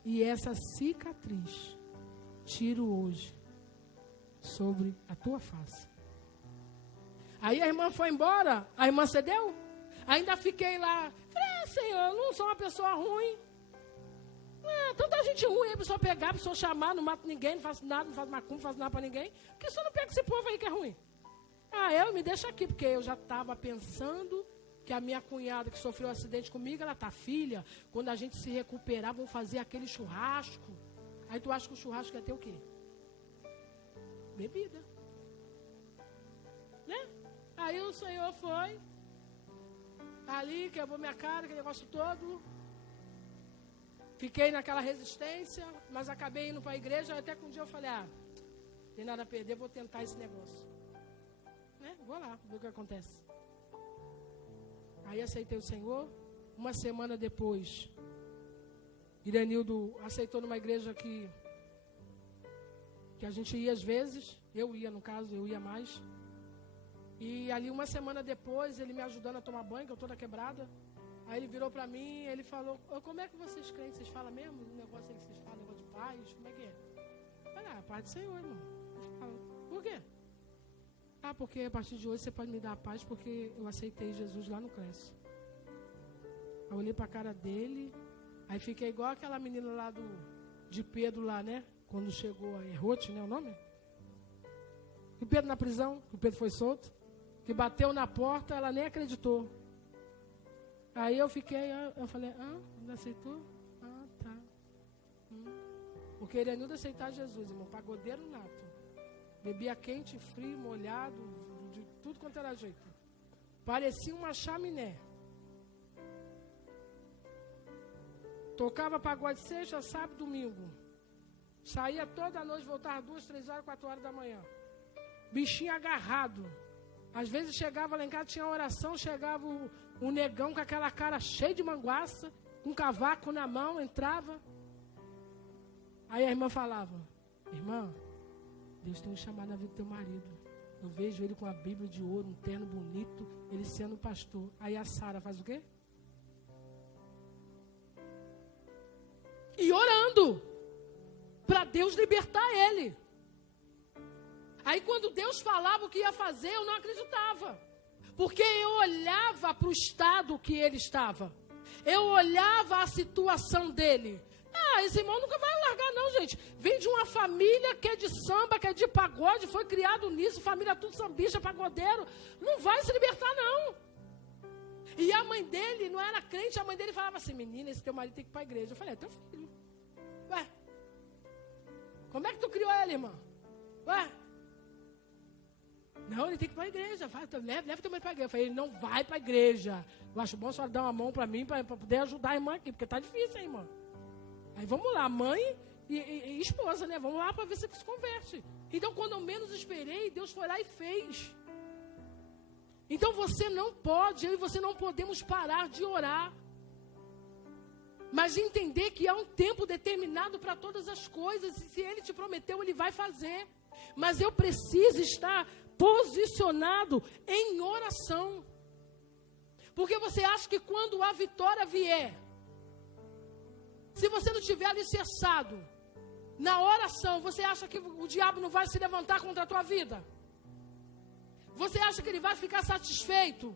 E essa cicatriz tiro hoje sobre a tua face. Aí a irmã foi embora, a irmã cedeu. Ainda fiquei lá. Falei, Senhor, eu não sou uma pessoa ruim. Tanta gente ruim aí, a pessoa pegar, a pessoa chamar, não mato ninguém, não faço nada, não faço macumba, não faço nada pra ninguém. Por que só não pega esse povo aí que é ruim? Eu me deixa aqui, porque eu já estava pensando que a minha cunhada que sofreu um acidente comigo, ela tá, filha, quando a gente se recuperar, vão fazer aquele churrasco. Aí tu acha que o churrasco ia ter o quê? Bebida. Né? Aí o Senhor foi, ali, quebrou minha cara, aquele negócio todo. Fiquei naquela resistência, mas acabei indo para a igreja, até que um dia eu falei, tem nada a perder, vou tentar esse negócio. Né? Vou lá, ver o que acontece. Aí aceitei o Senhor. Uma semana depois, Iranildo aceitou numa igreja que a gente ia às vezes. Eu ia, no caso, eu ia mais. E ali uma semana depois, ele me ajudando a tomar banho, que eu toda quebrada. Aí ele virou pra mim, ele falou, como é que vocês creem? Vocês falam mesmo? Um negócio aí que vocês falam, negócio de paz, como é que é? Eu falei, paz do Senhor, irmão. Eu falo, por quê? Porque a partir de hoje você pode me dar a paz, porque eu aceitei Jesus lá no Cresce. Eu olhei pra cara dele, aí fiquei igual aquela menina lá de Pedro lá, né? Quando chegou a Errote, né, o nome? E Pedro na prisão, que o Pedro foi solto, que bateu na porta, ela nem acreditou. Aí eu fiquei, eu falei, não aceitou? Tá. Porque ele ainda aceitar Jesus, irmão, pagodeiro nato. Bebia quente, frio, molhado, de tudo quanto era jeito. Parecia uma chaminé. Tocava pagode sexta, sábado, domingo. Saía toda noite, voltava 2, 3 horas, 4 horas da manhã. Bichinho agarrado. Às vezes chegava lá em casa, tinha oração, chegava o negão com aquela cara cheia de manguaça, com um cavaco na mão, entrava. Aí a irmã falava, irmã, Deus tem um chamado na vida do teu marido. Eu vejo ele com a Bíblia de ouro, um terno bonito, ele sendo pastor. Aí a Sara faz o quê? E orando. para Deus libertar ele. Aí quando Deus falava o que ia fazer, eu não acreditava. Porque eu olhava para o estado que ele estava. Eu olhava a situação dele. Esse irmão nunca vai largar não, gente. Vem de uma família que é de samba, que é de pagode, foi criado nisso, família tudo sambista, pagodeiro. Não vai se libertar não. E a mãe dele não era crente, a mãe dele falava assim, menina, esse teu marido tem que ir para a igreja. Eu falei, é teu filho. Ué, como é que tu criou ele, irmã? Ué, não, ele tem que ir para a igreja. Vai, leva teu marido para a igreja. Eu falei, ele não vai para a igreja. Eu acho bom a senhora dar uma mão para mim, para poder ajudar a irmã aqui, porque tá difícil, hein, irmã? Aí vamos lá, mãe e esposa, né? Vamos lá para ver se ele se converte. Então, quando eu menos esperei, Deus foi lá e fez. Então, você não pode, eu e você não podemos parar de orar. Mas entender que há um tempo determinado para todas as coisas. E se Ele te prometeu, Ele vai fazer. Mas eu preciso estar posicionado em oração. Porque você acha que quando a vitória vier, se você não estiver alicerçado na oração, você acha que o diabo não vai se levantar contra a tua vida? Você acha que ele vai ficar satisfeito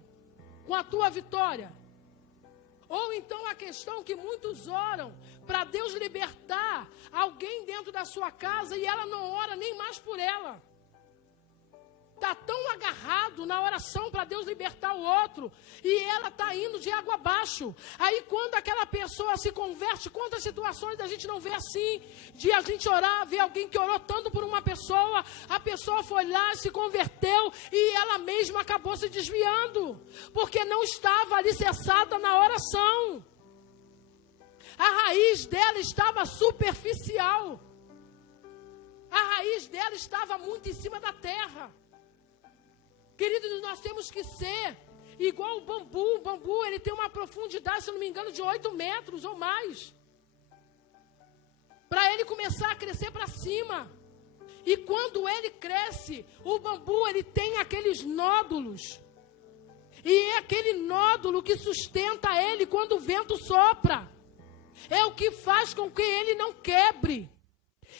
com a tua vitória? Ou então a questão que muitos oram para Deus libertar alguém dentro da sua casa e ela não ora nem mais por ela. Está tão agarrado na oração para Deus libertar o outro, e ela está indo de água abaixo. Aí quando aquela pessoa se converte, quantas situações a gente não vê assim, de a gente orar, ver alguém que orou tanto por uma pessoa, a pessoa foi lá, se converteu, e ela mesma acabou se desviando, porque não estava alicerçada na oração. A raiz dela estava superficial, a raiz dela estava muito em cima da terra. Queridos, nós temos que ser igual o bambu. O bambu, ele tem uma profundidade, se eu não me engano, de 8 metros ou mais. Para ele começar a crescer para cima. E quando ele cresce, o bambu, ele tem aqueles nódulos. E é aquele nódulo que sustenta ele quando o vento sopra. É o que faz com que ele não quebre.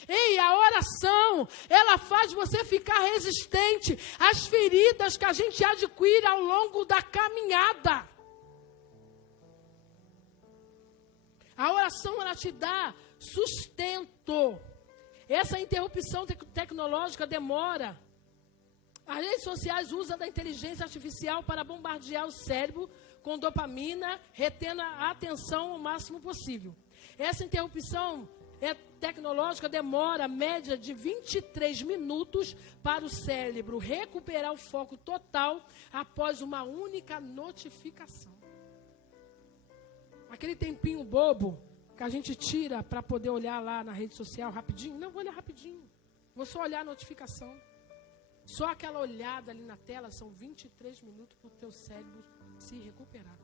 Ei, a oração, ela faz você ficar resistente às feridas que a gente adquire ao longo da caminhada. A oração, ela te dá sustento. Essa interrupção tecnológica demora. As redes sociais usam da inteligência artificial para bombardear o cérebro com dopamina, retendo a atenção o máximo possível. Essa interrupção tecnológica demora média de 23 minutos para o cérebro recuperar o foco total após uma única notificação. Aquele tempinho bobo que a gente tira para poder olhar lá na rede social rapidinho, não vou olhar rapidinho, vou só olhar a notificação. Só aquela olhada ali na tela são 23 minutos para o teu cérebro se recuperar.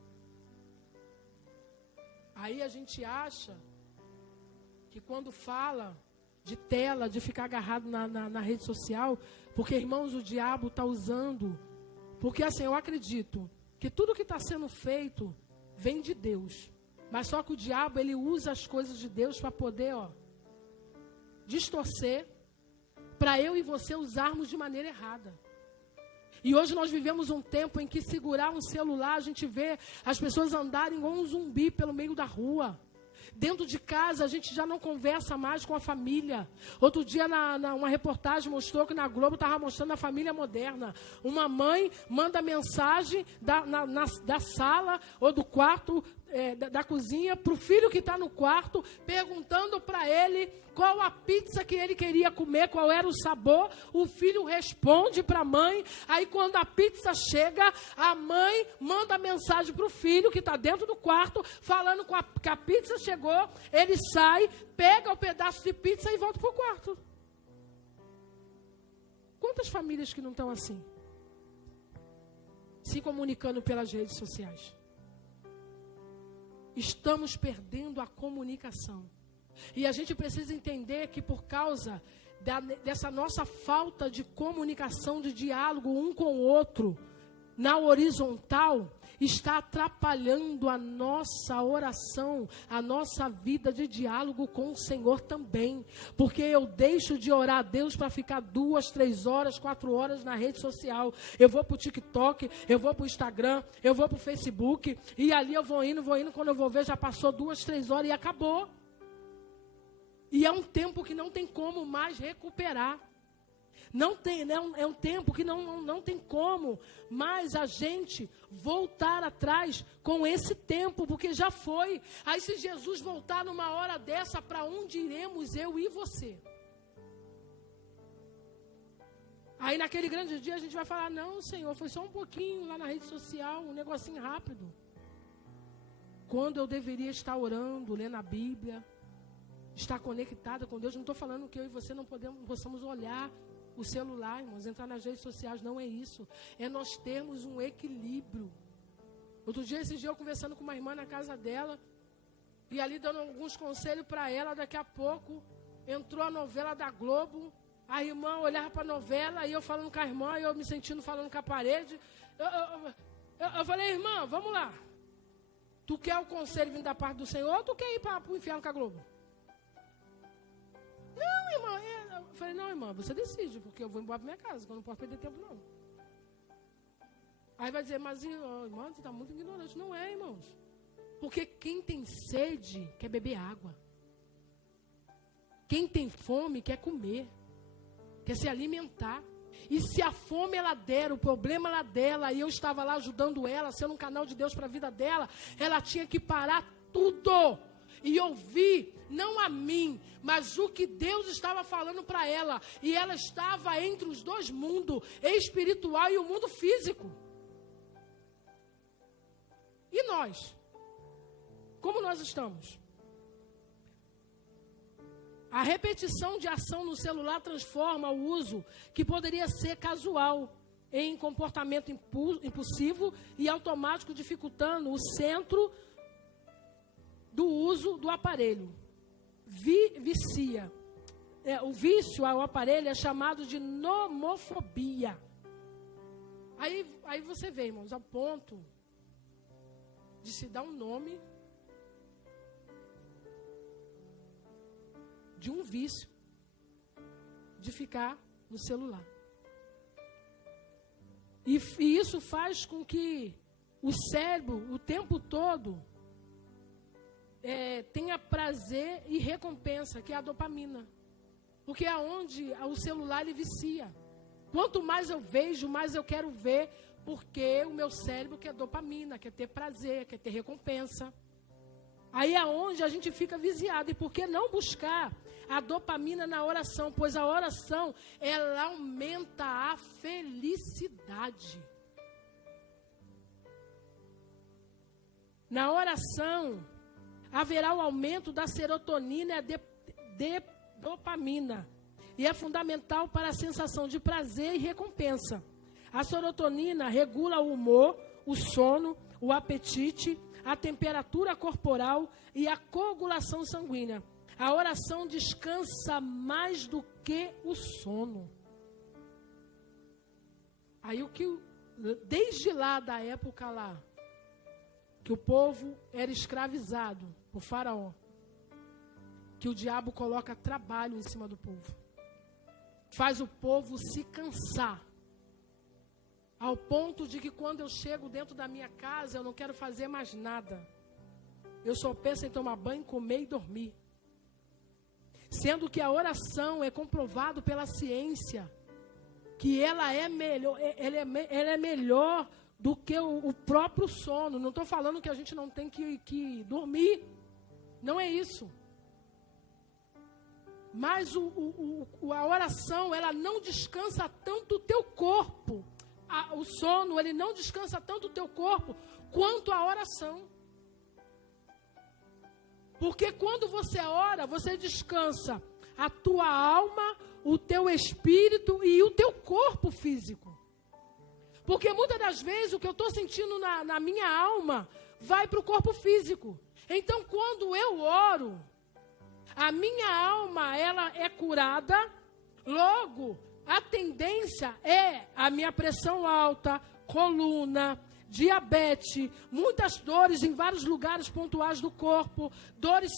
Aí a gente acha que quando fala de tela, de ficar agarrado na rede social, porque, irmãos, o diabo está usando, porque assim, eu acredito que tudo que está sendo feito vem de Deus, mas só que o diabo, ele usa as coisas de Deus para poder, distorcer, para eu e você usarmos de maneira errada. E hoje nós vivemos um tempo em que segurar um celular, a gente vê as pessoas andarem igual um zumbi pelo meio da rua. Dentro de casa, a gente já não conversa mais com a família. Outro dia, uma reportagem mostrou que na Globo estava mostrando a família moderna. Uma mãe manda mensagem da sala ou do quarto, da cozinha, para o filho que está no quarto, perguntando para ele qual a pizza que ele queria comer, qual era o sabor. O filho responde para a mãe. Aí, quando a pizza chega, a mãe manda mensagem para o filho que está dentro do quarto, falando que a pizza chegou. Ele sai, pega o pedaço de pizza e volta para o quarto. Quantas famílias que não estão assim? Se comunicando pelas redes sociais. Estamos perdendo a comunicação. E a gente precisa entender que por causa dessa nossa falta de comunicação, de diálogo um com o outro, na horizontal, está atrapalhando a nossa oração, a nossa vida de diálogo com o Senhor também. Porque eu deixo de orar a Deus para ficar 2, 3 horas, 4 horas na rede social. Eu vou para o TikTok, eu vou para o Instagram, eu vou para o Facebook, e ali eu vou indo, quando eu vou ver já passou 2, 3 horas e acabou. E é um tempo que não tem como mais recuperar. Não tem, né? É um tempo que não tem como mais a gente voltar atrás com esse tempo, porque já foi. Aí se Jesus voltar numa hora dessa, para onde iremos eu e você? Aí naquele grande dia a gente vai falar, não, Senhor, foi só um pouquinho lá na rede social, um negocinho rápido. Quando eu deveria estar orando, lendo a Bíblia, estar conectada com Deus. Não estou falando que eu e você não possamos olhar o celular, irmãos, entrar nas redes sociais, não é isso. É nós termos um equilíbrio. Outro dia, esses dias, eu conversando com uma irmã na casa dela, e ali dando alguns conselhos para ela, daqui a pouco, entrou a novela da Globo, a irmã olhava para a novela, e eu falando com a irmã, e eu me sentindo falando com a parede. Eu falei, irmã, vamos lá. Tu quer o conselho vindo da parte do Senhor, ou tu quer ir para o inferno com a Globo? Não, irmã. Eu falei, não, irmã, você decide, porque eu vou embora para minha casa, que eu não posso perder tempo, não. Aí vai dizer, mas, irmã, você está muito ignorante. Não é, irmãos. Porque quem tem sede quer beber água. Quem tem fome quer comer. Quer se alimentar. E se a fome ela der, o problema ela dela, e eu estava lá ajudando ela, sendo um canal de Deus para a vida dela, ela tinha que parar tudo e ouvir, não a mim, mas o que Deus estava falando para ela. E ela estava entre os dois mundos, espiritual e o mundo físico. E nós? Como nós estamos? A repetição de ação no celular transforma o uso, que poderia ser casual, em comportamento impulsivo e automático, dificultando o centro do uso do aparelho. Vicia. O vício ao aparelho é chamado de nomofobia. Aí você vê, irmãos, ao ponto de se dar um nome de um vício de ficar no celular. E isso faz com que o cérebro, o tempo todo, tenha prazer e recompensa, que é a dopamina. Porque é onde o celular ele vicia. Quanto mais eu vejo, mais eu quero ver, porque o meu cérebro quer dopamina, quer ter prazer, quer ter recompensa. Aí é onde a gente fica viciado. E por que não buscar a dopamina na oração? Pois a oração, ela aumenta a felicidade. Na oração, haverá o aumento da serotonina e de dopamina. E é fundamental para a sensação de prazer e recompensa. A serotonina regula o humor, o sono, o apetite, a temperatura corporal e a coagulação sanguínea. A oração descansa mais do que o sono. Aí desde lá da época lá, que o povo era escravizado por Faraó, que o diabo coloca trabalho em cima do povo. Faz o povo se cansar. Ao ponto de que quando eu chego dentro da minha casa, eu não quero fazer mais nada. Eu só penso em tomar banho, comer e dormir. Sendo que a oração é comprovado pela ciência, que ela é melhor do que o próprio sono. Não estou falando que a gente não tem que dormir. Não é isso. Mas a oração, ela não descansa tanto o teu corpo. O sono, ele não descansa tanto o teu corpo quanto a oração. Porque quando você ora, você descansa a tua alma, o teu espírito e o teu corpo físico. Porque muitas das vezes o que eu estou sentindo na minha alma vai para o corpo físico. Então quando eu oro, a minha alma ela é curada, logo a tendência é a minha pressão alta, coluna, diabetes, muitas dores em vários lugares pontuais do corpo, dores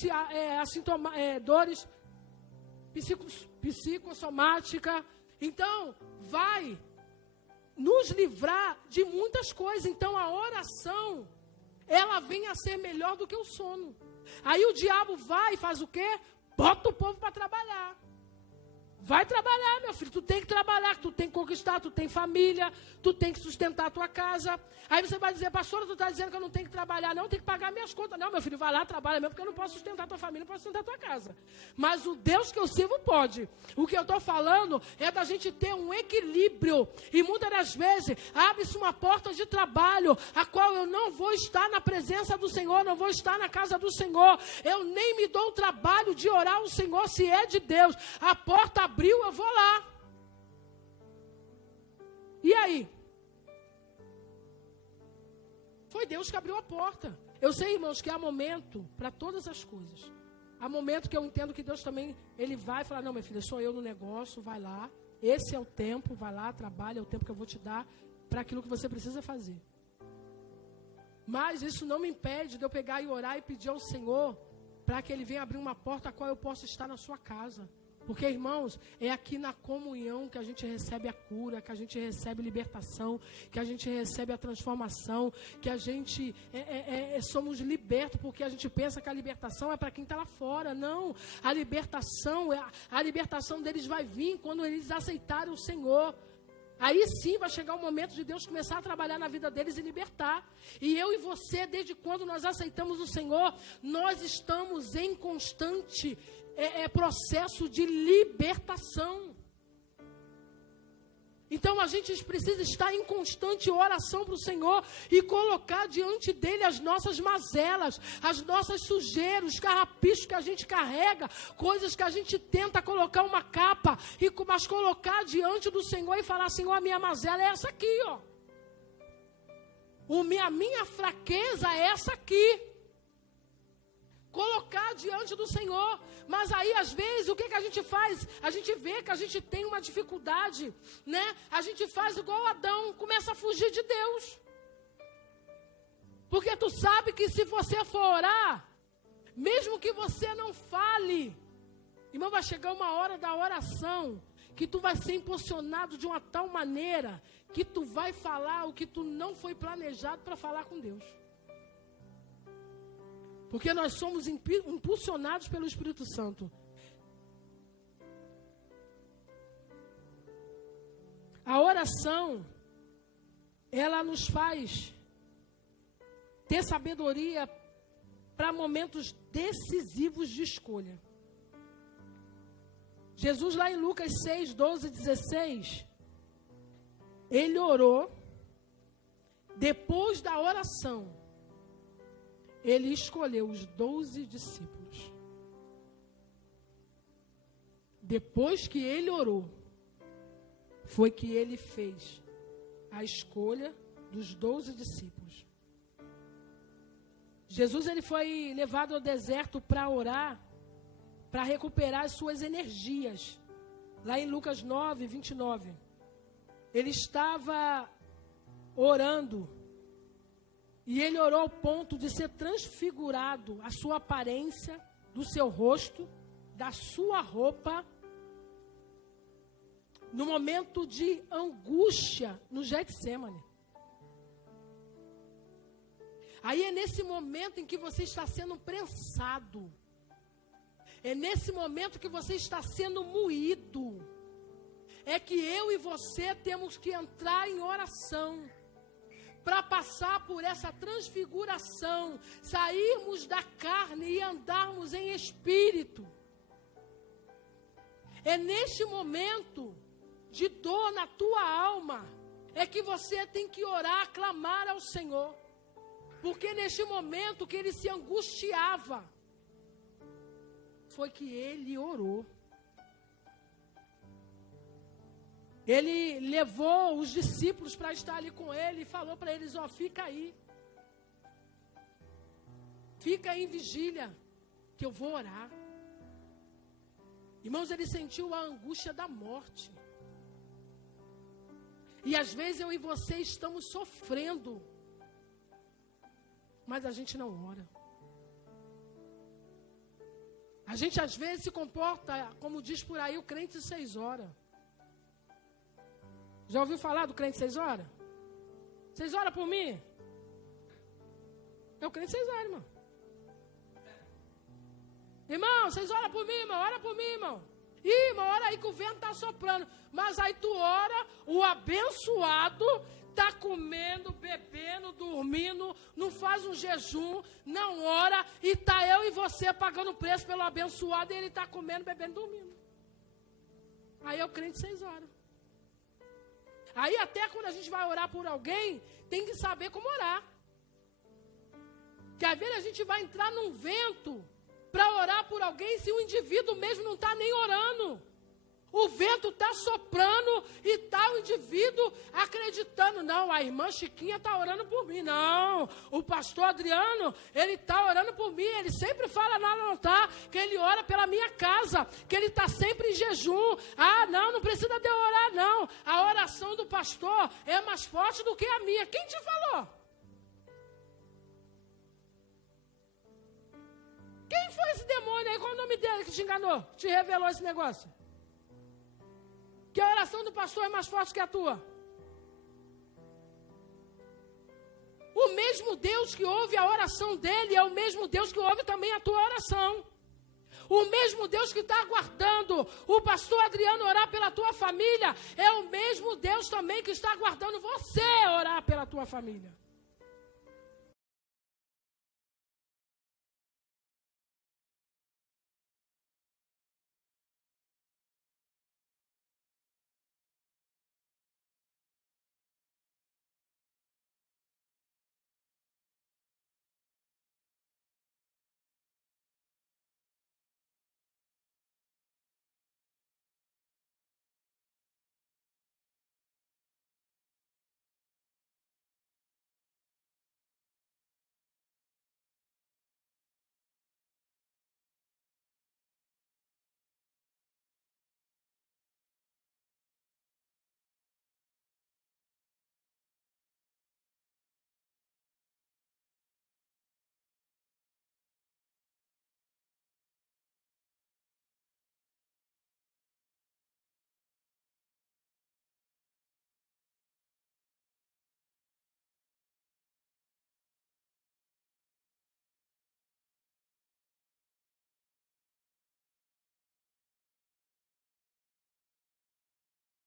psicossomáticas. Então, vai nos livrar de muitas coisas. Então, a oração, ela vem a ser melhor do que o sono. Aí o diabo vai e faz o quê? Bota o povo para trabalhar. Vai trabalhar, meu filho, tu tem que trabalhar, tu tem que conquistar, tu tem família, tu tem que sustentar a tua casa. Aí você vai dizer, pastora, tu está dizendo que eu não tenho que trabalhar, não, eu tenho que pagar minhas contas. Não, meu filho, vai lá, trabalha mesmo, porque eu não posso sustentar a tua família, não posso sustentar a tua casa. Mas o Deus que eu sirvo pode. O que eu estou falando é da gente ter um equilíbrio. E muitas das vezes, abre-se uma porta de trabalho, a qual eu não vou estar na presença do Senhor, não vou estar na casa do Senhor. Eu nem me dou o trabalho de orar ao Senhor, se é de Deus. A porta abriu, eu vou lá. E aí? Foi Deus que abriu a porta. Eu sei, irmãos, que há momento para todas as coisas. Há momento que eu entendo que Deus também, Ele vai falar, não, minha filha, sou eu no negócio, vai lá. Esse é o tempo, vai lá, trabalha, é o tempo que eu vou te dar para aquilo que você precisa fazer. Mas isso não me impede de eu pegar e orar e pedir ao Senhor para que Ele venha abrir uma porta a qual eu possa estar na sua casa. Porque, irmãos, é aqui na comunhão que a gente recebe a cura, que a gente recebe libertação, que a gente recebe a transformação, que a gente somos libertos, porque a gente pensa que a libertação é para quem está lá fora. Não, a libertação deles vai vir quando eles aceitarem o Senhor. Aí sim vai chegar o momento de Deus começar a trabalhar na vida deles e libertar. E eu e você, desde quando nós aceitamos o Senhor, nós estamos em constante processo de libertação. Então a gente precisa estar em constante oração para o Senhor e colocar diante dele as nossas mazelas, as nossas sujeiras, os carrapichos que a gente carrega, coisas que a gente tenta colocar uma capa, mas colocar diante do Senhor e falar, Senhor, a minha mazela é essa aqui, ó. A minha fraqueza é essa aqui. Colocar diante do Senhor. Mas aí, às vezes, o que a gente faz? A gente vê que a gente tem uma dificuldade, né? A gente faz igual Adão, começa a fugir de Deus. Porque tu sabe que se você for orar, mesmo que você não fale, irmão, vai chegar uma hora da oração que tu vai ser impulsionado de uma tal maneira que tu vai falar o que tu não foi planejado para falar com Deus. Porque nós somos impulsionados pelo Espírito Santo. A oração, ela nos faz ter sabedoria para momentos decisivos de escolha. Jesus, lá em Lucas 6, 12 e 16, ele orou. Depois da oração, ele escolheu os 12 discípulos. Depois que ele orou, foi que ele fez a escolha dos 12 discípulos. Jesus, ele foi levado ao deserto para orar, para recuperar as suas energias. Lá em Lucas 9, 29. Ele estava orando. E ele orou ao ponto de ser transfigurado a sua aparência, do seu rosto, da sua roupa, no momento de angústia no Getsêmani. Aí é nesse momento em que você está sendo prensado. É nesse momento que você está sendo moído. É que eu e você temos que entrar em oração para passar por essa transfiguração, sairmos da carne e andarmos em espírito. É neste momento de dor na tua alma, é que você tem que orar, clamar ao Senhor. Porque neste momento que ele se angustiava, foi que ele orou. Ele levou os discípulos para estar ali com ele e falou para eles, ó, fica aí. Fica aí em vigília, que eu vou orar. Irmãos, ele sentiu a angústia da morte. E às vezes eu e você estamos sofrendo mas a gente não ora. A gente às vezes se comporta, como diz por aí, o crente de 6 horas. Já ouviu falar do crente de 6 horas? 6 horas por mim? É o crente de 6 horas, irmão. Irmão, 6 horas por mim, irmão. Ora por mim, irmão. Ih, irmão, ora aí que o vento está soprando. Mas aí tu ora, o abençoado está comendo, bebendo, dormindo, não faz um jejum, não ora, e está eu e você pagando preço pelo abençoado, e ele está comendo, bebendo, dormindo. Aí é o crente de 6 horas. Aí até quando a gente vai orar por alguém, tem que saber como orar. Porque às vezes a gente vai entrar num vento para orar por alguém, se o indivíduo mesmo não está nem orando. O vento está soprando e está o indivíduo acreditando. Não, a irmã Chiquinha está orando por mim. Não, o pastor Adriano, ele está orando por mim. Ele sempre fala, não está, que ele ora pela minha casa, que ele está sempre em jejum. Ah, não precisa de eu orar, não. A oração do pastor é mais forte do que a minha. Quem te falou? Quem foi esse demônio aí? Qual o nome dele que te enganou? Te revelou esse negócio? Que a oração do pastor é mais forte que a tua. O mesmo Deus que ouve a oração dele é o mesmo Deus que ouve também a tua oração. O mesmo Deus que está aguardando o pastor Adriano orar pela tua família é o mesmo Deus também que está aguardando você orar pela tua família.